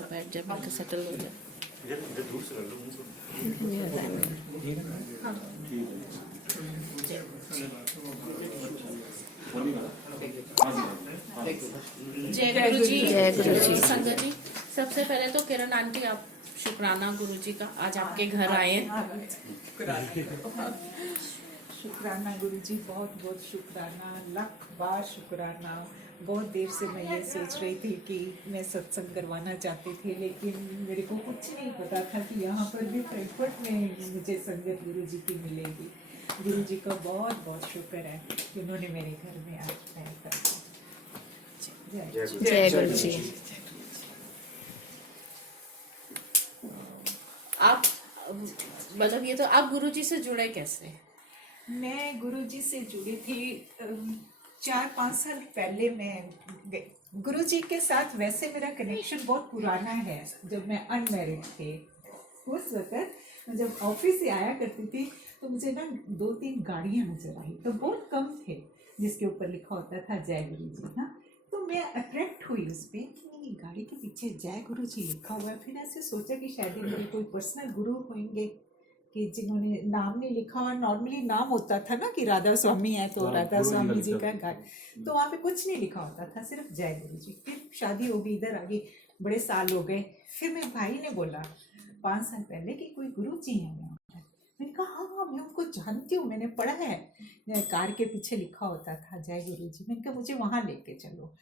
सा बैठ जाए, बिल्कुल सेटल हो जाए। ये होता है मेरा। हाँ। जय गुरु जी। जय गुरु जी। संगत जी, सबसे पहले तो किरण आंटी, आप शुक्राना गुरु जी का, आज आपके घर आए। शुक्राना गुरु जी, बहुत बहुत शुक्राना, लाख बार शुक्राना। बहुत देर से मैं ये सोच रही थी कि मैं सत्संग करवाना चाहती थी, लेकिन मेरे को कुछ नहीं पता था कि यहाँ पर भी फ्रैंकफर्ट में मुझे संगत गुरु जी की मिलेगी। गुरु जी का बहुत बहुत शुक्र है कि उन्होंने मेरे घर में आज आया कर। जय गुरु जी। आप मतलब ये तो आप गुरु जी से जुड़े कैसे? मैं गुरु जी से जुड़ी थी 4-5 साल पहले। मैं गुरु जी के साथ वैसे मेरा कनेक्शन बहुत पुराना है। जब मैं अनमैरिड थी उस वक्त जब ऑफिस से आया करती थी तो मुझे ना 2-3 गाड़ियां नजर आई, तो बहुत कम थे जिसके ऊपर लिखा होता था जय गुरु जी। हाँ, तो मैं अट्रैक्ट हुई उस पर कि गाड़ी के पीछे जय गुरु जी लिखा हुआ है। फिर ऐसे सोचा कि शायद मेरे कोई पर्सनल गुरु होंगे कि जिन्होंने नाम नहीं लिखा। और नॉर्मली नाम होता था ना कि राधा स्वामी है तो राधा स्वामी जी का घर, तो वहाँ पे कुछ नहीं लिखा होता था, सिर्फ जय गुरु जी। फिर शादी हो गई, इधर आ गई, बड़े साल हो गए। फिर मेरे भाई ने बोला 5 साल पहले कि कोई गुरु जी है वहाँ पर। मैंने कहा हाँ मैं उनको जानती हूँ, मैंने पढ़ा है, कार के पीछे लिखा होता था जय गुरु जी। मैंने कहा मुझे वहाँ लेके चलो।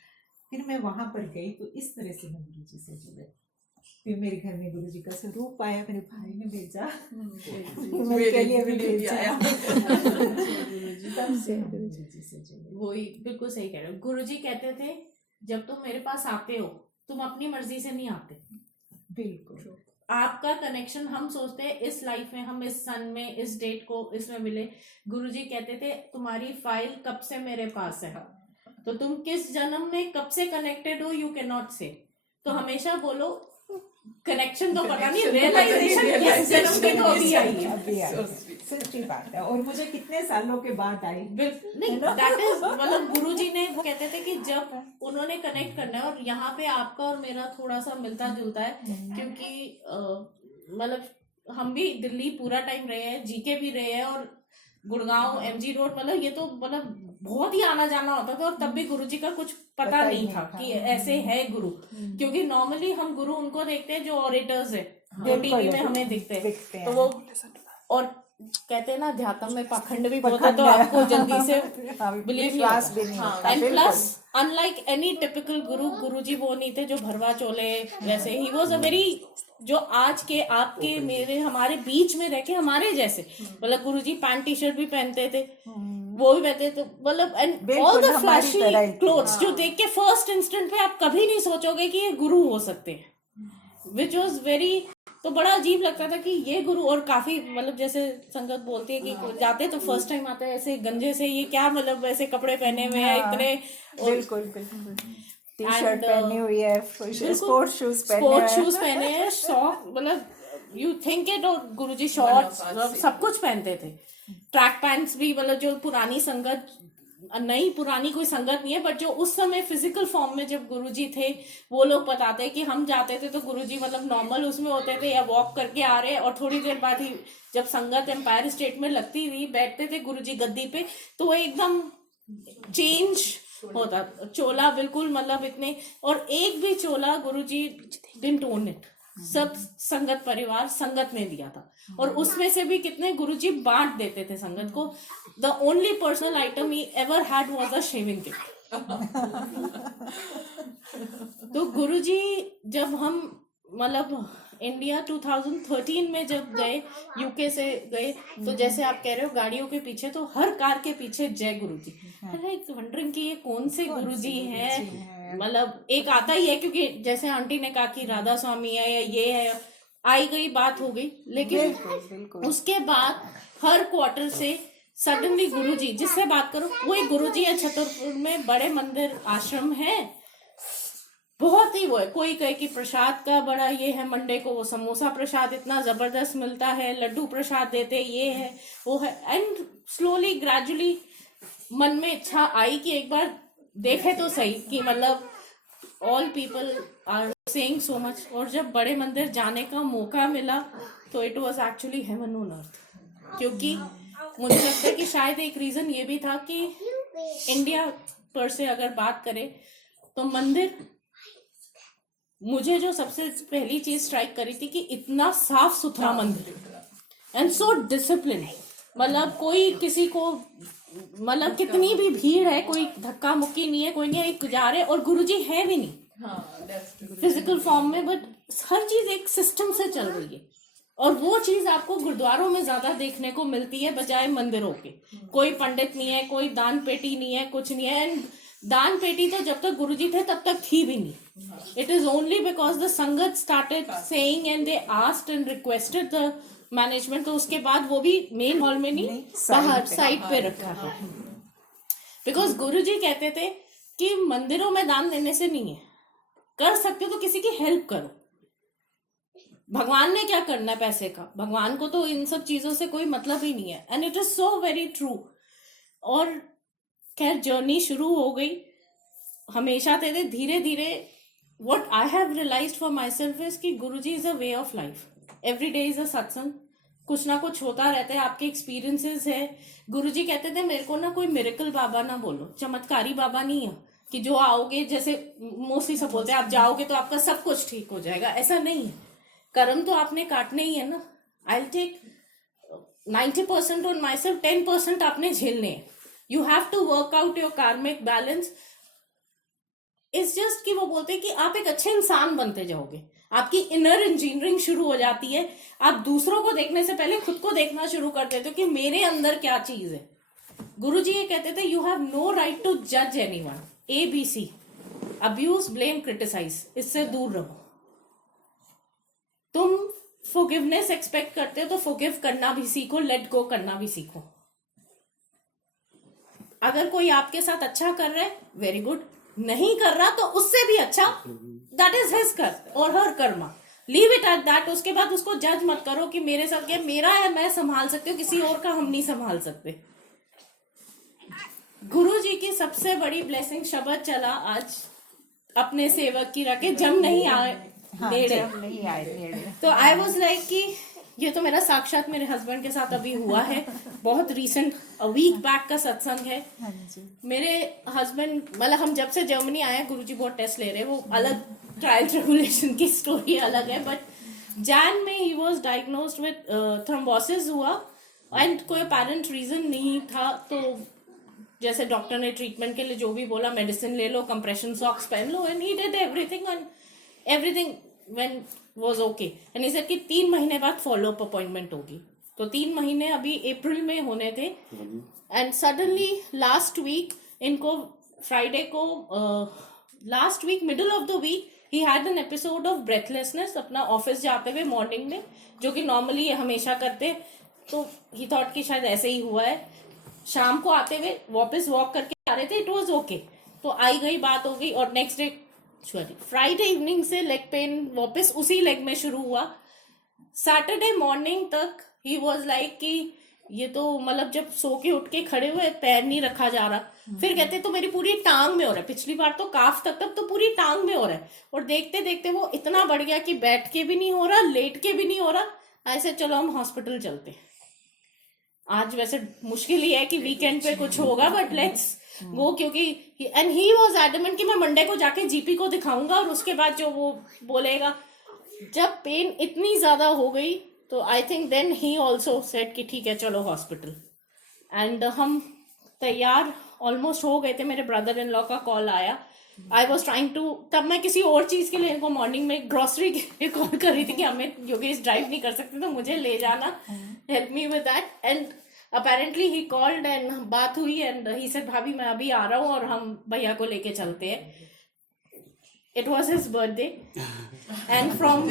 फिर मैं वहाँ पर गई, तो इस तरह से मैं गुरु जी से जुड़े। फिर मेरे घर में गुरु जी का स्वरूप आया, मेरे भाई ने भेजा, मेरे लिए भी भेजा। वही बिल्कुल सही कह रहे हो। गुरु जी कहते थे जब तुम मेरे पास आते हो तुम अपनी मर्जी से नहीं आते। बिल्कुल। आपका कनेक्शन हम सोचते हैं इस लाइफ में हम इस सन में इस डेट को इसमें मिले। गुरु जी कहते थे तुम्हारी फाइल कब से मेरे पास है, तो तुम किस जन्म में कब से कनेक्टेड हो यू कैन नॉट से। तो हमेशा बोलो कनेक्शन तो पता नहीं, रियलाइजेशन किस जन्म में तो अभी आई है। सच्ची बात है, और मुझे कितने सालों के बाद आई। नहीं दैट इज मतलब गुरु जी ने वो कहते थे कि जब उन्होंने कनेक्ट करना है, और यहाँ पे आपका और मेरा थोड़ा सा मिलता जुलता है क्योंकि मतलब हम भी दिल्ली पूरा टाइम रहे हैं, जीके भी रहे हैं, और गुड़गांव एमजी रोड, मतलब ये तो मतलब बहुत ही आना जाना होता था। और तब भी गुरु जी का कुछ पता नहीं था कि ऐसे है गुरु, क्योंकि नॉर्मली हम गुरु उनको देखते हैं जो ऑरेटर्स है, जो टीवी में हमें दिखते हैं। तो वो और कहते हैं ना अध्यात्म में पाखंड भी बहुत है, तो आपको जल्दी से बिलीव नहीं होता। And plus unlike any typical गुरु जी वो नहीं थे जो भरवा चोले वैसे। ही वॉज अ वेरी जो आज के आपके मेरे हमारे बीच में रह के हमारे जैसे, मतलब गुरु जी पैंट टी शर्ट भी पहनते थे, वो भी पहनते थे, मतलब and all the flashy clothes जो देख के फर्स्ट इंस्टेंट पे आप कभी नहीं सोचोगे कि ये गुरु हो सकते हैं, विच वॉज वेरी। तो बड़ा अजीब लगता था कि ये गुरु, और काफी मतलब जैसे संगत बोलती है कि जाते तो फर्स्ट टाइम आते हैं ऐसे गंजे से, ये क्या मतलब ऐसे कपड़े पहने हुए हैं इतने, बिल्कुल बिल्कुल टी शर्ट पहनी हुई है, स्पोर्ट्स शूज पहने हैं, सॉक्स, मतलब यू थिंक इट। और गुरुजी शॉर्ट्स सब कुछ पहनते थे, ट्रैक पैंट्स भी, मतलब जो पुरानी संगत, नई पुरानी कोई संगत नहीं है, बट जो उस समय फिजिकल फॉर्म में जब गुरुजी थे वो लोग बताते हैं कि हम जाते थे तो गुरुजी मतलब नॉर्मल उसमें होते थे या वॉक करके आ रहे, और थोड़ी देर बाद ही जब संगत एम्पायर स्टेट में लगती थी बैठते थे गुरुजी गद्दी पे, तो वो एकदम चेंज होता। चोला बिल्कुल मतलब इतने, और एक भी चोला गुरुजी डिडंट ओन इट, सब संगत परिवार संगत ने दिया था, और उसमें से भी कितने गुरुजी बांट देते थे संगत को। The only personal item he ever had was a shaving kit. तो गुरुजी जब हम मतलब इंडिया 2013 में जब गए, यूके से गए, तो जैसे आप कह रहे हो गाड़ियों के पीछे, तो हर कार के पीछे जय गुरुजी। वंडरिंग कि ये कौन से गुरुजी हैं, मतलब एक आता ही है क्योंकि जैसे आंटी ने कहा कि राधा स्वामी है या ये है, आई गई बात हो गई, लेकिन उसके बाद हर क्वार्टर से सडनली गुरुजी, जिससे बात करो वो एक गुरुजी है छतरपुर में, बड़े मंदिर आश्रम है, बहुत ही वो है। कोई कहे कि प्रसाद का बड़ा ये है, मंडे को वो समोसा प्रसाद इतना जबरदस्त मिलता है, लड्डू प्रसाद देते, ये है वो है। एंड स्लोली ग्रेजुअली मन में इच्छा आई कि एक बार देखे तो सही कि मतलब all people are saying so much, और जब बड़े मंदिर जाने का मौका मिला तो it was actually heaven on earth. क्योंकि मुझे लगता है कि शायद एक रीजन ये भी था कि इंडिया पर से अगर बात करें तो मंदिर, मुझे जो सबसे पहली चीज स्ट्राइक करी थी कि इतना साफ सुथरा मंदिर एंड सो डिसिप्लिन। मतलब कोई किसी को, मतलब कितनी भी भीड़ है, कोई धक्का मुक्की नहीं है, कोई नहीं है, एक जा रहे, और गुरुजी है भी नहीं फिजिकल फॉर्म में, बट हर चीज एक सिस्टम से चल रही है। और वो चीज आपको गुरुद्वारों में ज्यादा देखने को मिलती है बजाय मंदिरों के। कोई पंडित नहीं है, कोई दान पेटी नहीं है, कुछ नहीं है। एंड दान पेटी तो जब तक गुरुजी थे तब तक थी भी नहीं। It is only because the sangat started saying and they asked and requested the management, तो उसके बाद वो भी मेन हॉल में नहीं, बाहर साइड पे रखा है। बिकॉज गुरुजी कहते थे कि मंदिरों में दान देने से नहीं है, कर सकते हो तो किसी की हेल्प करो। भगवान ने क्या करना है पैसे का, भगवान को तो इन सब चीजों से कोई मतलब ही नहीं है। And it is so very true. और खैर जर्नी शुरू हो गई, हमेशा थे धीरे धीरे। What I have realised for myself is कि Guruji is a way of life. Every day is a satsang, कुछ ना कुछ होता रहता है, आपके एक्सपीरियंसेस है। गुरुजी कहते थे मेरे को ना कोई मिरेकल बाबा ना बोलो, चमत्कारी बाबा नहीं है कि जो आओगे, जैसे मोस्टली सब बोलते हैं आप जाओगे तो आपका सब कुछ ठीक हो जाएगा, ऐसा नहीं है। कर्म तो आपने काटने ही है ना। I take 90% on myself, 10% आपने झेलने हैं। You have to work out your karmic balance. It's just कि वो बोलते हैं कि आप एक अच्छे इंसान बनते जाओगे, आपकी इनर इंजीनियरिंग शुरू हो जाती है। आप दूसरों को देखने से पहले खुद को देखना शुरू कर देते हो कि मेरे अंदर क्या चीज है। गुरुजी ये कहते थे you have no right to जज anyone, ABC, abuse, blame, criticise, इससे दूर रहो। तुम फॉरगिवनेस एक्सपेक्ट करते हो तो फॉरगिव करना भी सीखो, लेट गो करना भी सीखो। अगर कोई आपके साथ अच्छा कर रहा है वेरी गुड, नहीं कर रहा तो उससे भी अच्छा, दैट इज हिज कर्म और हर karma, leave it at that. उसके बाद उसको जज मत करो कि मेरे साथ क्या, मेरा है मैं संभाल सकती हूँ, किसी और का हम नहीं संभाल सकते। गुरु जी की सबसे बड़ी ब्लेसिंग शब्द चला आज अपने सेवक की रखे, जम नहीं आए नेड़े। तो आई वॉज लाइक कि ये तो मेरा साक्षात मेरे हस्बैंड के साथ अभी हुआ है, बहुत रीसेंट, वीक बैक का सत्संग है। मेरे हस्बैंड, मतलब हम जब से जर्मनी आए, गुरुजी बहुत टेस्ट ले रहे हैं, वो अलग ट्रायल ट्रिबुलेशन की स्टोरी अलग है। बट जैन में he was diagnosed with thrombosis हुआ एंड कोई अपेरेंट रीजन नहीं था। तो जैसे डॉक्टर ने ट्रीटमेंट के लिए जो भी बोला, मेडिसिन ले लो, कंप्रेशन सॉक्स पहन लो, and he did everything and everything when was okay. And he said कि 3 महीने बाद फॉलो अप अपॉइंटमेंट होगी। तो 3 महीने अभी अप्रैल में होने थे। एंड सडनली लास्ट वीक इनको, फ्राइडे को, last week middle of the week ही had an episode of breathlessness अपना ऑफिस जाते हुए मॉर्निंग में, जो कि नॉर्मली हमेशा करते। तो ही थॉट कि शायद ऐसे ही हुआ है। शाम को आते हुए वापस वॉक करके आ रहे थे, इट वाज ओके। तो आई गई, बात हो गई, और नेक्स्ट डे फ्राइडे इवनिंग से लेग पेन वापस उसी लेग में शुरू हुआ। सैटरडे मॉर्निंग तक ही वाज लाइक कि ये तो, मतलब जब सो के उठ के खड़े हुए, पैर नहीं रखा जा रहा। फिर कहते तो मेरी पूरी टांग में हो रहा है, पिछली बार तो काफ तक, तब तो पूरी टांग में हो रहा है। और देखते देखते वो इतना बढ़ गया कि बैठ के भी नहीं हो रहा, लेट के भी नहीं हो रहा। ऐसे चलो हम हॉस्पिटल चलते। आज वैसे मुश्किल ही है कि वीकेंड पे कुछ होगा, बट लेट्स गो। क्योंकि एंड ही वाज एडमेंट कि मैं मंडे को जाके जीपी को दिखाऊंगा और उसके बाद जो वो बोलेगा। जब पेन इतनी ज्यादा हो गई तो I think then he also said कि ठीक है चलो हॉस्पिटल। एंड हम तैयार ऑलमोस्ट हो गए थे, मेरे ब्रदर इन लॉ का कॉल आया। आई वॉज ट्राइंग टू, तब मैं किसी और चीज के लिए इनको मॉर्निंग में ग्रोसरी के लिए कॉल कर रही थी कि हमें योगेश ड्राइव नहीं कर सकते तो मुझे ले जाना, help me with that. And apparently he called and बात हुई एंड ही सेड भाभी मैं अभी आ रहा हूँ और हम भैया को लेके चलते हैं। It was his birthday and from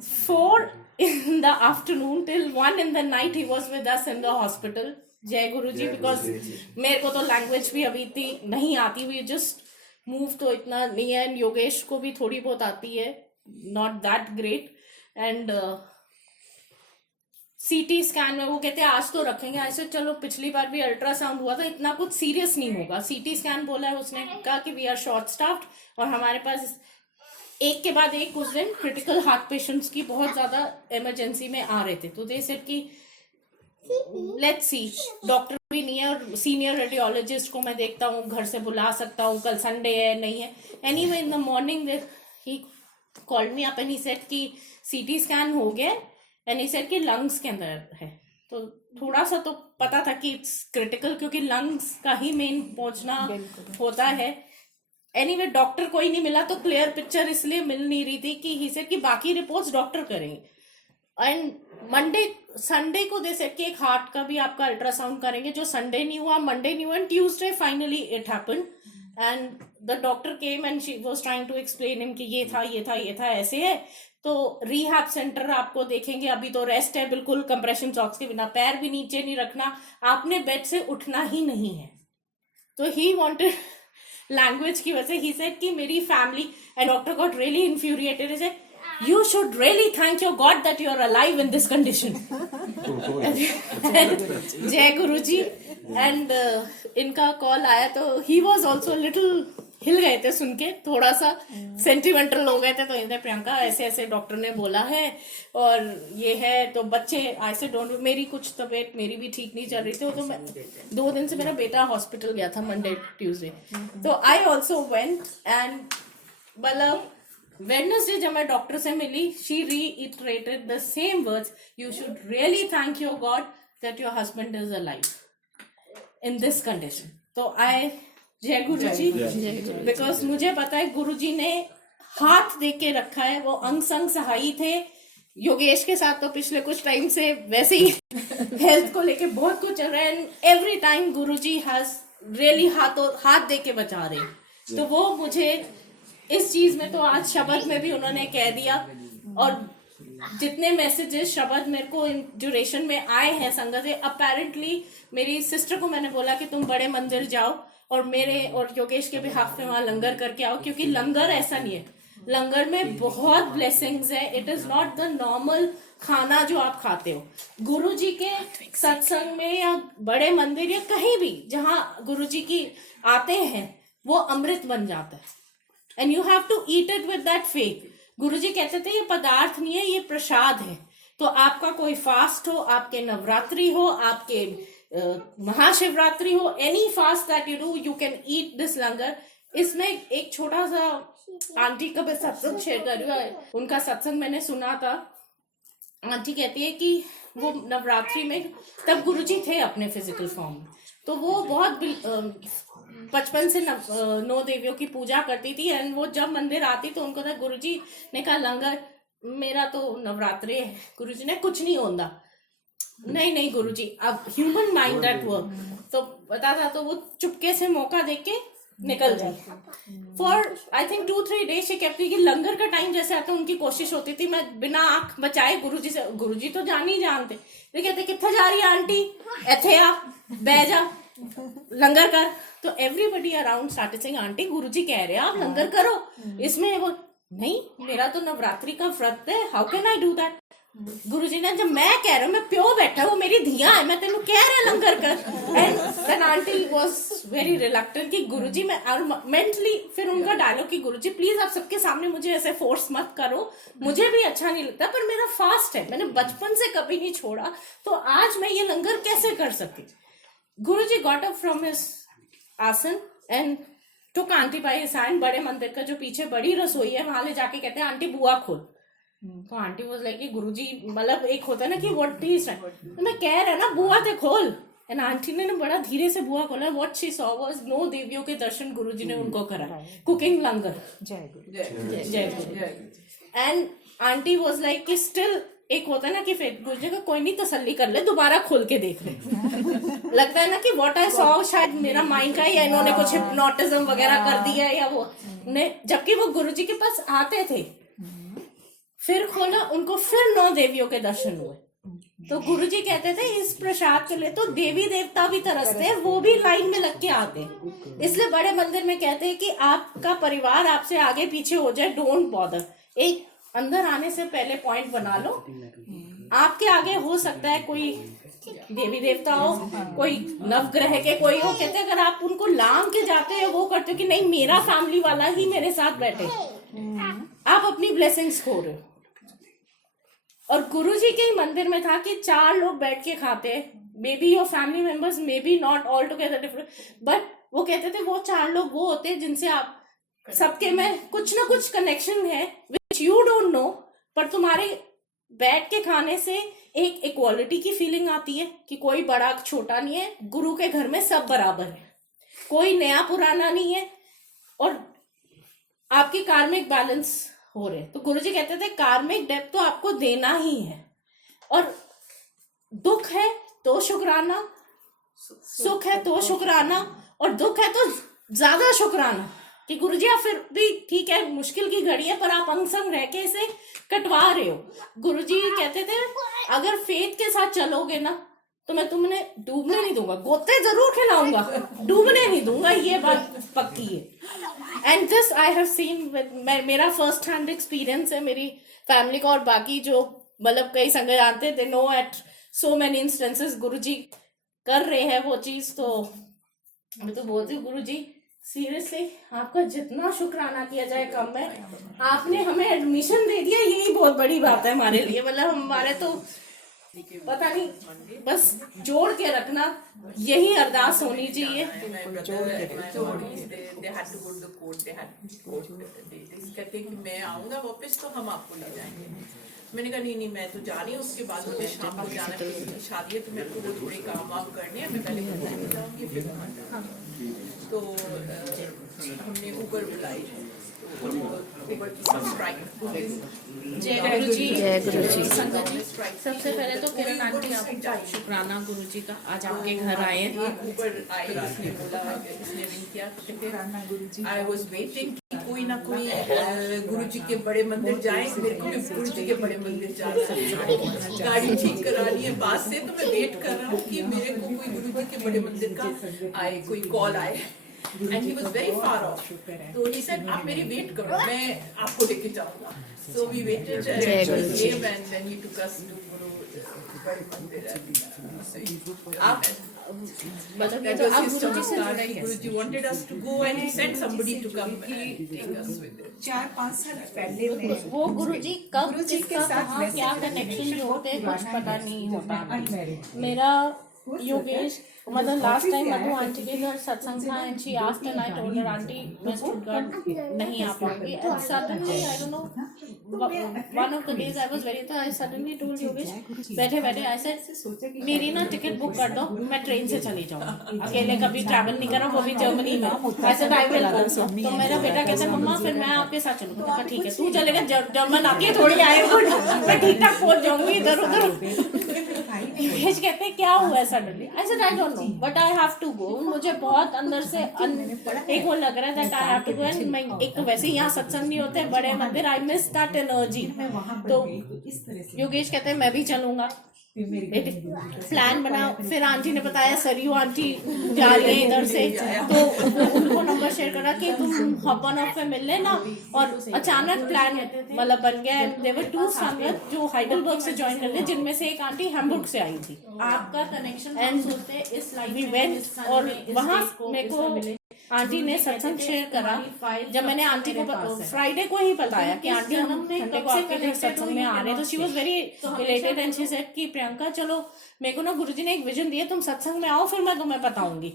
4 in the afternoon till 1 in the night he was with us in the hospital. जय गुरु जी। बिकॉज मेरे को तो लैंग्वेज भी अभी इतनी नहीं आती हुई, जस्ट मूव तो इतना नहीं है। एंड योगेश को भी थोड़ी बहुत आती है, not that great. And CT scan में वो कहते हैं आज तो रखेंगे, ऐसे चलो पिछली बार भी अल्ट्रासाउंड हुआ था, इतना कुछ सीरियस नहीं होगा। सीटी स्कैन बोला है उसने, कहा कि वी आर शॉर्ट स्टाफ्ड और हमारे पास एक के बाद एक उस दिन क्रिटिकल हार्ट पेशेंट्स की बहुत ज्यादा इमरजेंसी में आ रहे थे। तो दे सेड कि लेट्स सी, डॉक्टर भी नहीं है और सीनियर रेडियोलॉजिस्ट को मैं देखता हूँ, घर से बुला सकता हूँ, कल संडे है नहीं है। Anyway in the morning he called me up and he said कि सीटी स्कैन हो गया एंड ही सेड कि लंग्स के अंदर है। तो थोड़ा सा तो पता था कि इट्स क्रिटिकल, क्योंकि लंग्स का ही मेन पहुंचना होता है। एनीवे डॉक्टर कोई नहीं मिला, तो क्लियर पिक्चर इसलिए मिल नहीं रही थी कि ही सेड कि बाकी रिपोर्ट्स डॉक्टर करेंगे। एंड संडे को दे सेड कि एक हार्ट का भी आपका अल्ट्रासाउंड करेंगे, जो संडे नहीं हुआ, मंडे नहीं हुआ, and Tuesday finally it happened and the doctor came and she was trying to explain him कि ये था ये था ये था, ऐसे है। तो रिहैब सेंटर आपको देखेंगे, अभी तो रेस्ट है बिल्कुल, कंप्रेशन सॉक्स के बिना, पैर भी नीचे नहीं रखना, आपने बेड से उठना ही नहीं है। तो ही वांटेड लैंग्वेज की वजह से ही सेड कि मेरी family, and doctor got really infuriated, से you should really thank your God that you are alive in this condition. जय गुरु जी। एंड इनका कॉल आया तो ही वॉज ऑल्सो लिटिल, हिल गए थे सुन के, थोड़ा सा सेंटिमेंटल हो गए थे। तो इन्हें प्रियंका ऐसे ऐसे डॉक्टर ने बोला है और ये है, तो बच्चे ऐसे डोंट, मेरी कुछ तबीयत मेरी भी ठीक नहीं चल रही थी। तो मैं 2 दिन से, मेरा बेटा हॉस्पिटल गया था मंडे ट्यूसडे, तो आई ऑल्सो वेंट एंड मतलब वेडनेसडे जब मैं डॉक्टर से मिली, she reiterated the same words, you should really thank your God that your husband is alive in this condition. तो आई, जय गुरु जी, बिकॉज मुझे पता है गुरु जी ने हाथ दे के रखा है, वो अंग संग सहाई थे। योगेश के साथ तो पिछले कुछ टाइम से वैसे ही हेल्थ को लेके बहुत कुछ चल रहा है, and every time Guru ji has really हाथ दे के बचा रहे। तो वो मुझे इस चीज में, तो आज शब्द में भी उन्होंने कह दिया, और जितने मैसेजेस शब्द मेरे को ड्यूरेशन में आए हैं संगत से, अपेरेंटली मेरी सिस्टर को मैंने बोला कि तुम बड़े मंदिर जाओ और मेरे और योगेश के बिहाफ में वहां लंगर करके आओ, क्योंकि लंगर ऐसा नहीं है, लंगर में बहुत ब्लेसिंग्स है। It is not the normal खाना जो आप खाते हो। गुरु जी के सत्संग में या बड़े मंदिर या कहीं भी जहां गुरु जी की आते हैं, वो अमृत बन जाता है, and you have to eat it with that faith. Guru ji कहते थे ये पदार्थ नहीं है, ये प्रसाद है। तो आपका कोई फास्ट हो, आपके नवरात्रि हो, आपके महाशिवरात्रि हो, any fast that you do, you can eat this langar. इसमें एक छोटा सा आंटी का मैं सत्संग शेयर कर रही हूँ, उनका सत्संग मैंने सुना था। आंटी कहती है कि वो नवरात्रि में, तब गुरुजी थे अपने फिजिकल फॉर्म में, तो वो बहुत बचपन से 9 देवियों की पूजा करती थी, एंड वो जब मंदिर आती तो उनको था, गुरुजी ने कहा लंगर, मेरा तो नवरात्रि है, गुरुजी ने कुछ नहीं होता, नहीं नहीं गुरुजी, अब ह्यूमन माइंड दैट वर्क, तो पता था, तो वो चुपके से मौका देके निकल गई। फॉर आई थिंक 2-3 डेज से कहती कि लंगर का टाइम जैसे आता, उनकी कोशिश होती थी मैं बिना आंख बचाए गुरुजी से, गुरुजी तो जान ही जानते, तो कहते कित्थे जा रही है आंटी, इथे आ, बह जा, लंगर कर। तो everybody around started saying aunty Guruji कह रहे हैं आप लंगर करो, इसमें वो नहीं, मेरा तो नवरात्रि का व्रत है, how can I do that. Guruji ने, जब मैं कह रहा हूँ, मैं प्यो बैठा, वो मेरी धिया है, मैं तेन कह रहा लंगर कर, and then aunty was very reluctant कि गुरुजी, मैं मेंटली फिर उनका डायलॉग कि गुरुजी प्लीज आप सबके सामने मुझे ऐसे फोर्स मत करो, मुझे भी अच्छा नहीं लगता, पर मेरा फास्ट है, मैंने बचपन से कभी नहीं छोड़ा, तो आज मैं ये लंगर कैसे कर सकती। गुरुजी गॉट अप फ्रॉम हिज आसन and took aunty by his hand, बड़े मंदिर का जो पीछे बड़ी रसोई है वहां ले जाके कहते हैं आंटी बुआ खोल। तो आंटी वाज लाइक गुरुजी, मतलब एक होता है ना कि व्हाट ही इज, तो मैं कह रहा ना बुआ ते खोल, एंड आंटी ने बड़ा धीरे से बुआ खोला। व्हाट शी सॉ वाज 9 देवियों के दर्शन गुरुजी ने उनको कराए, कुकिंग लंगर, जय गुरु। एंड आंटी वाज लाइक कि स्टिल एक होता है ना कि फिर गुरुजी को कोई नहीं, तसल्ली कर ले, दोबारा खोल के देख ले। लगता है ना कि व्हाट आई सॉ शायद मेरा माइंड का, या इन्होंने कुछ हिप्नोटिज्म वगैरह कर दिया, या वो ने, जबकि वो गुरुजी के पास आते थे, फिर खोला, उनको फिर 9 देवियों के दर्शन हुए। तो गुरुजी कहते थे इस प्रसाद के लिए तो देवी देवता भी तरसते हैं, वो भी लाइन में लग के आते हैं। इसलिए बड़े मंदिर में कहते हैं कि आपका परिवार आपसे आगे पीछे हो जाए, डोंट बॉदर, एक अंदर आने से पहले पॉइंट बना लो, आपके आगे हो सकता है कोई देवी देवता हो, कोई नवग्रह के कोई हो, कहते हैं अगर आप उनको लांग के जाते हो, वो करते हो कि नहीं मेरा फैमिली वाला ही मेरे साथ बैठे, आप अपनी ब्लेसिंग्स खो रहे हो। और गुरुजी के ही मंदिर में था कि 4 लोग बैठ के खाते, may be your family members, may be not all together different, but वो कहते थे वो 4 लोग वो होते जिनसे आप सबके में कुछ ना कुछ कनेक्शन है विच यू डोंट नो, पर तुम्हारे बैठ के खाने से एक इक्वालिटी की फीलिंग आती है कि कोई बड़ा छोटा नहीं है, गुरु के घर में सब बराबर है, कोई नया पुराना नहीं है, और आपकी कार्मिक बैलेंस हो रहे। तो गुरुजी कहते थे कार्मिक डेप्थ तो आपको देना ही है, और दुख है तो शुक्राना, सुख है तो शुक्राना, और दुख है तो ज्यादा शुक्राना कि गुरुजी आप फिर भी ठीक है मुश्किल की घड़ी है पर आप अंग संग रह के इसे कटवा रहे हो। गुरुजी कहते थे अगर फेथ के साथ चलोगे ना तो मैं तुमने डूबने नहीं दूंगा, गोते जरूर खिलाऊंगा, डूबने नहीं दूंगा, ये बात पक्की है। And this I have seen, मेरा फर्स्ट हैंड एक्सपीरियंस है मेरी फैमिली का, और बाकी जो मतलब कई संग जानते थे no at so many instances Guruji कर रहे हैं वो चीज। तो मैं तो बोलती हूँ गुरुजी सीरियसली आपका जितना शुक्राना किया जाए कम है, आपने हमें एडमिशन दे दिया, यही बहुत बड़ी बात है हमारे लिए। मतलब हमारे तो पता नहीं, बस जोड़ के रखना, यही अरदास होनी चाहिए। कहते कि मैं आऊंगा वापस तो हम आपको ले जाएंगे। मैंने कहा नहीं मैं तो जा रही हूँ, उसके बाद मुझे शाम को जाना है, किसी की शादी है तो मेरे को वो थोड़े काम वाम करने हैं, मैं पहले घर जाऊंगी फिर वहाँ जाऊंगी। तो हमने ऊबर बुलाई, ऊबर की स्ट्राइक। जय गुरु जी, जय गुरु जी। संगत जी, सबसे पहले तो किरण आंटी आपका शुक्राना गुरु जी का, आज आपके घर आए हैं। ऊबर आई, उसने बोला, इसने रिंग किया, कहते आई वाज वेटिंग कि कोई ना कोई गुरु जी के बड़े मंदिर जाए, मेरे को भी गुरु जी के बड़े मंदिर जाना है, गाड़ी ठीक करानी है पास से, तो मैं वेट कर रहा हूँ कि मेरे को कोई गुरु जी के बड़े मंदिर का आए, कोई कॉल आए। And he was very far off. So he said, आप मेरी वेट करो, मैं आपको लेके जाऊंगा। So we waited and he came and then he took us to Guru बड़े मंदिर। आप मतलब that तो was आप his गुरु जी से start. जुड़े कैसे? Guru ji wanted us to go and he sent somebody to come and take us with him. 4-5 साल पहले मैं वो गुरु जी कब गुरु जी के किसका साथ कहाँ वैसे क्या मेरा कनेक्शन connection जो होते हैं बहुत कुछ पुराना पता है, नहीं जब होता। मैं unmarried थी। मेरा वो योगेश सर, मतलब जब लास्ट ऑफिस टाइम से मधु आया आंटी के घर सत्संग था and she asked and I told her aunty मैं स्टुटगार्ट नहीं आ पाऊंगी, and suddenly I don't no one of the days I was very, तो आई सडनली टोल्ड योगेश बैठे बैठे आई सेड मेरी ना टिकट बुक कर दो, मैं ट्रेन से चली जाऊंगी, अकेले कभी ट्रैवल नहीं करा, वो भी जर्मनी में। आई सेड आई विल गो। तो मेरा बेटा कहता है मम्मा फिर मैं आपके साथ चलूंगा। तो कहा ठीक है तू चलेगा, जर्मन आके थोड़ी आए मैं ठीक ठाक पहुंच जाऊंगी इधर उधर। योगेश कहते हैं क्या हुआ है suddenly, I said I don't know but I have to go. मुझे बहुत अंदर से एक वो लग रहा है that I have to go, and मैं एक तो वैसे ही यहाँ सत्संग नहीं होते बड़े मंदिर, आई मिस दैट एनर्जी। तो योगेश कहते हैं मैं भी चलूंगा, प्लान बना। फिर आंटी ने बताया सरयू आंटी जा रही है इधर से, तो उनको नंबर शेयर करा कि तुम हॉप ऑन ऑफ पे मिल लेना, और अचानक प्लान मतलब बन गया। देवर 2 संगत जो हाइडलबर्ग से ज्वाइन कर ले, जिनमें से एक आंटी हैम्बुर्ग से आई थी। आपका कनेक्शन एंड होते इस लाइफ वी में, वेंट, इस सन और में, इस वहाँ देश को, मेरे इस को मिले। आंटी ने सत्संग शेयर करा। जब मैंने आंटी को फ्राइडे को ही बताया कि आंटी हम संडे को आपके घर सत्संग में आ रहे, तो she was very related and she said कि प्रियंका चलो मेरे को ना गुरुजी ने एक विजन दिया, तुम सत्संग में आओ फिर मैं तुम्हें बताऊंगी।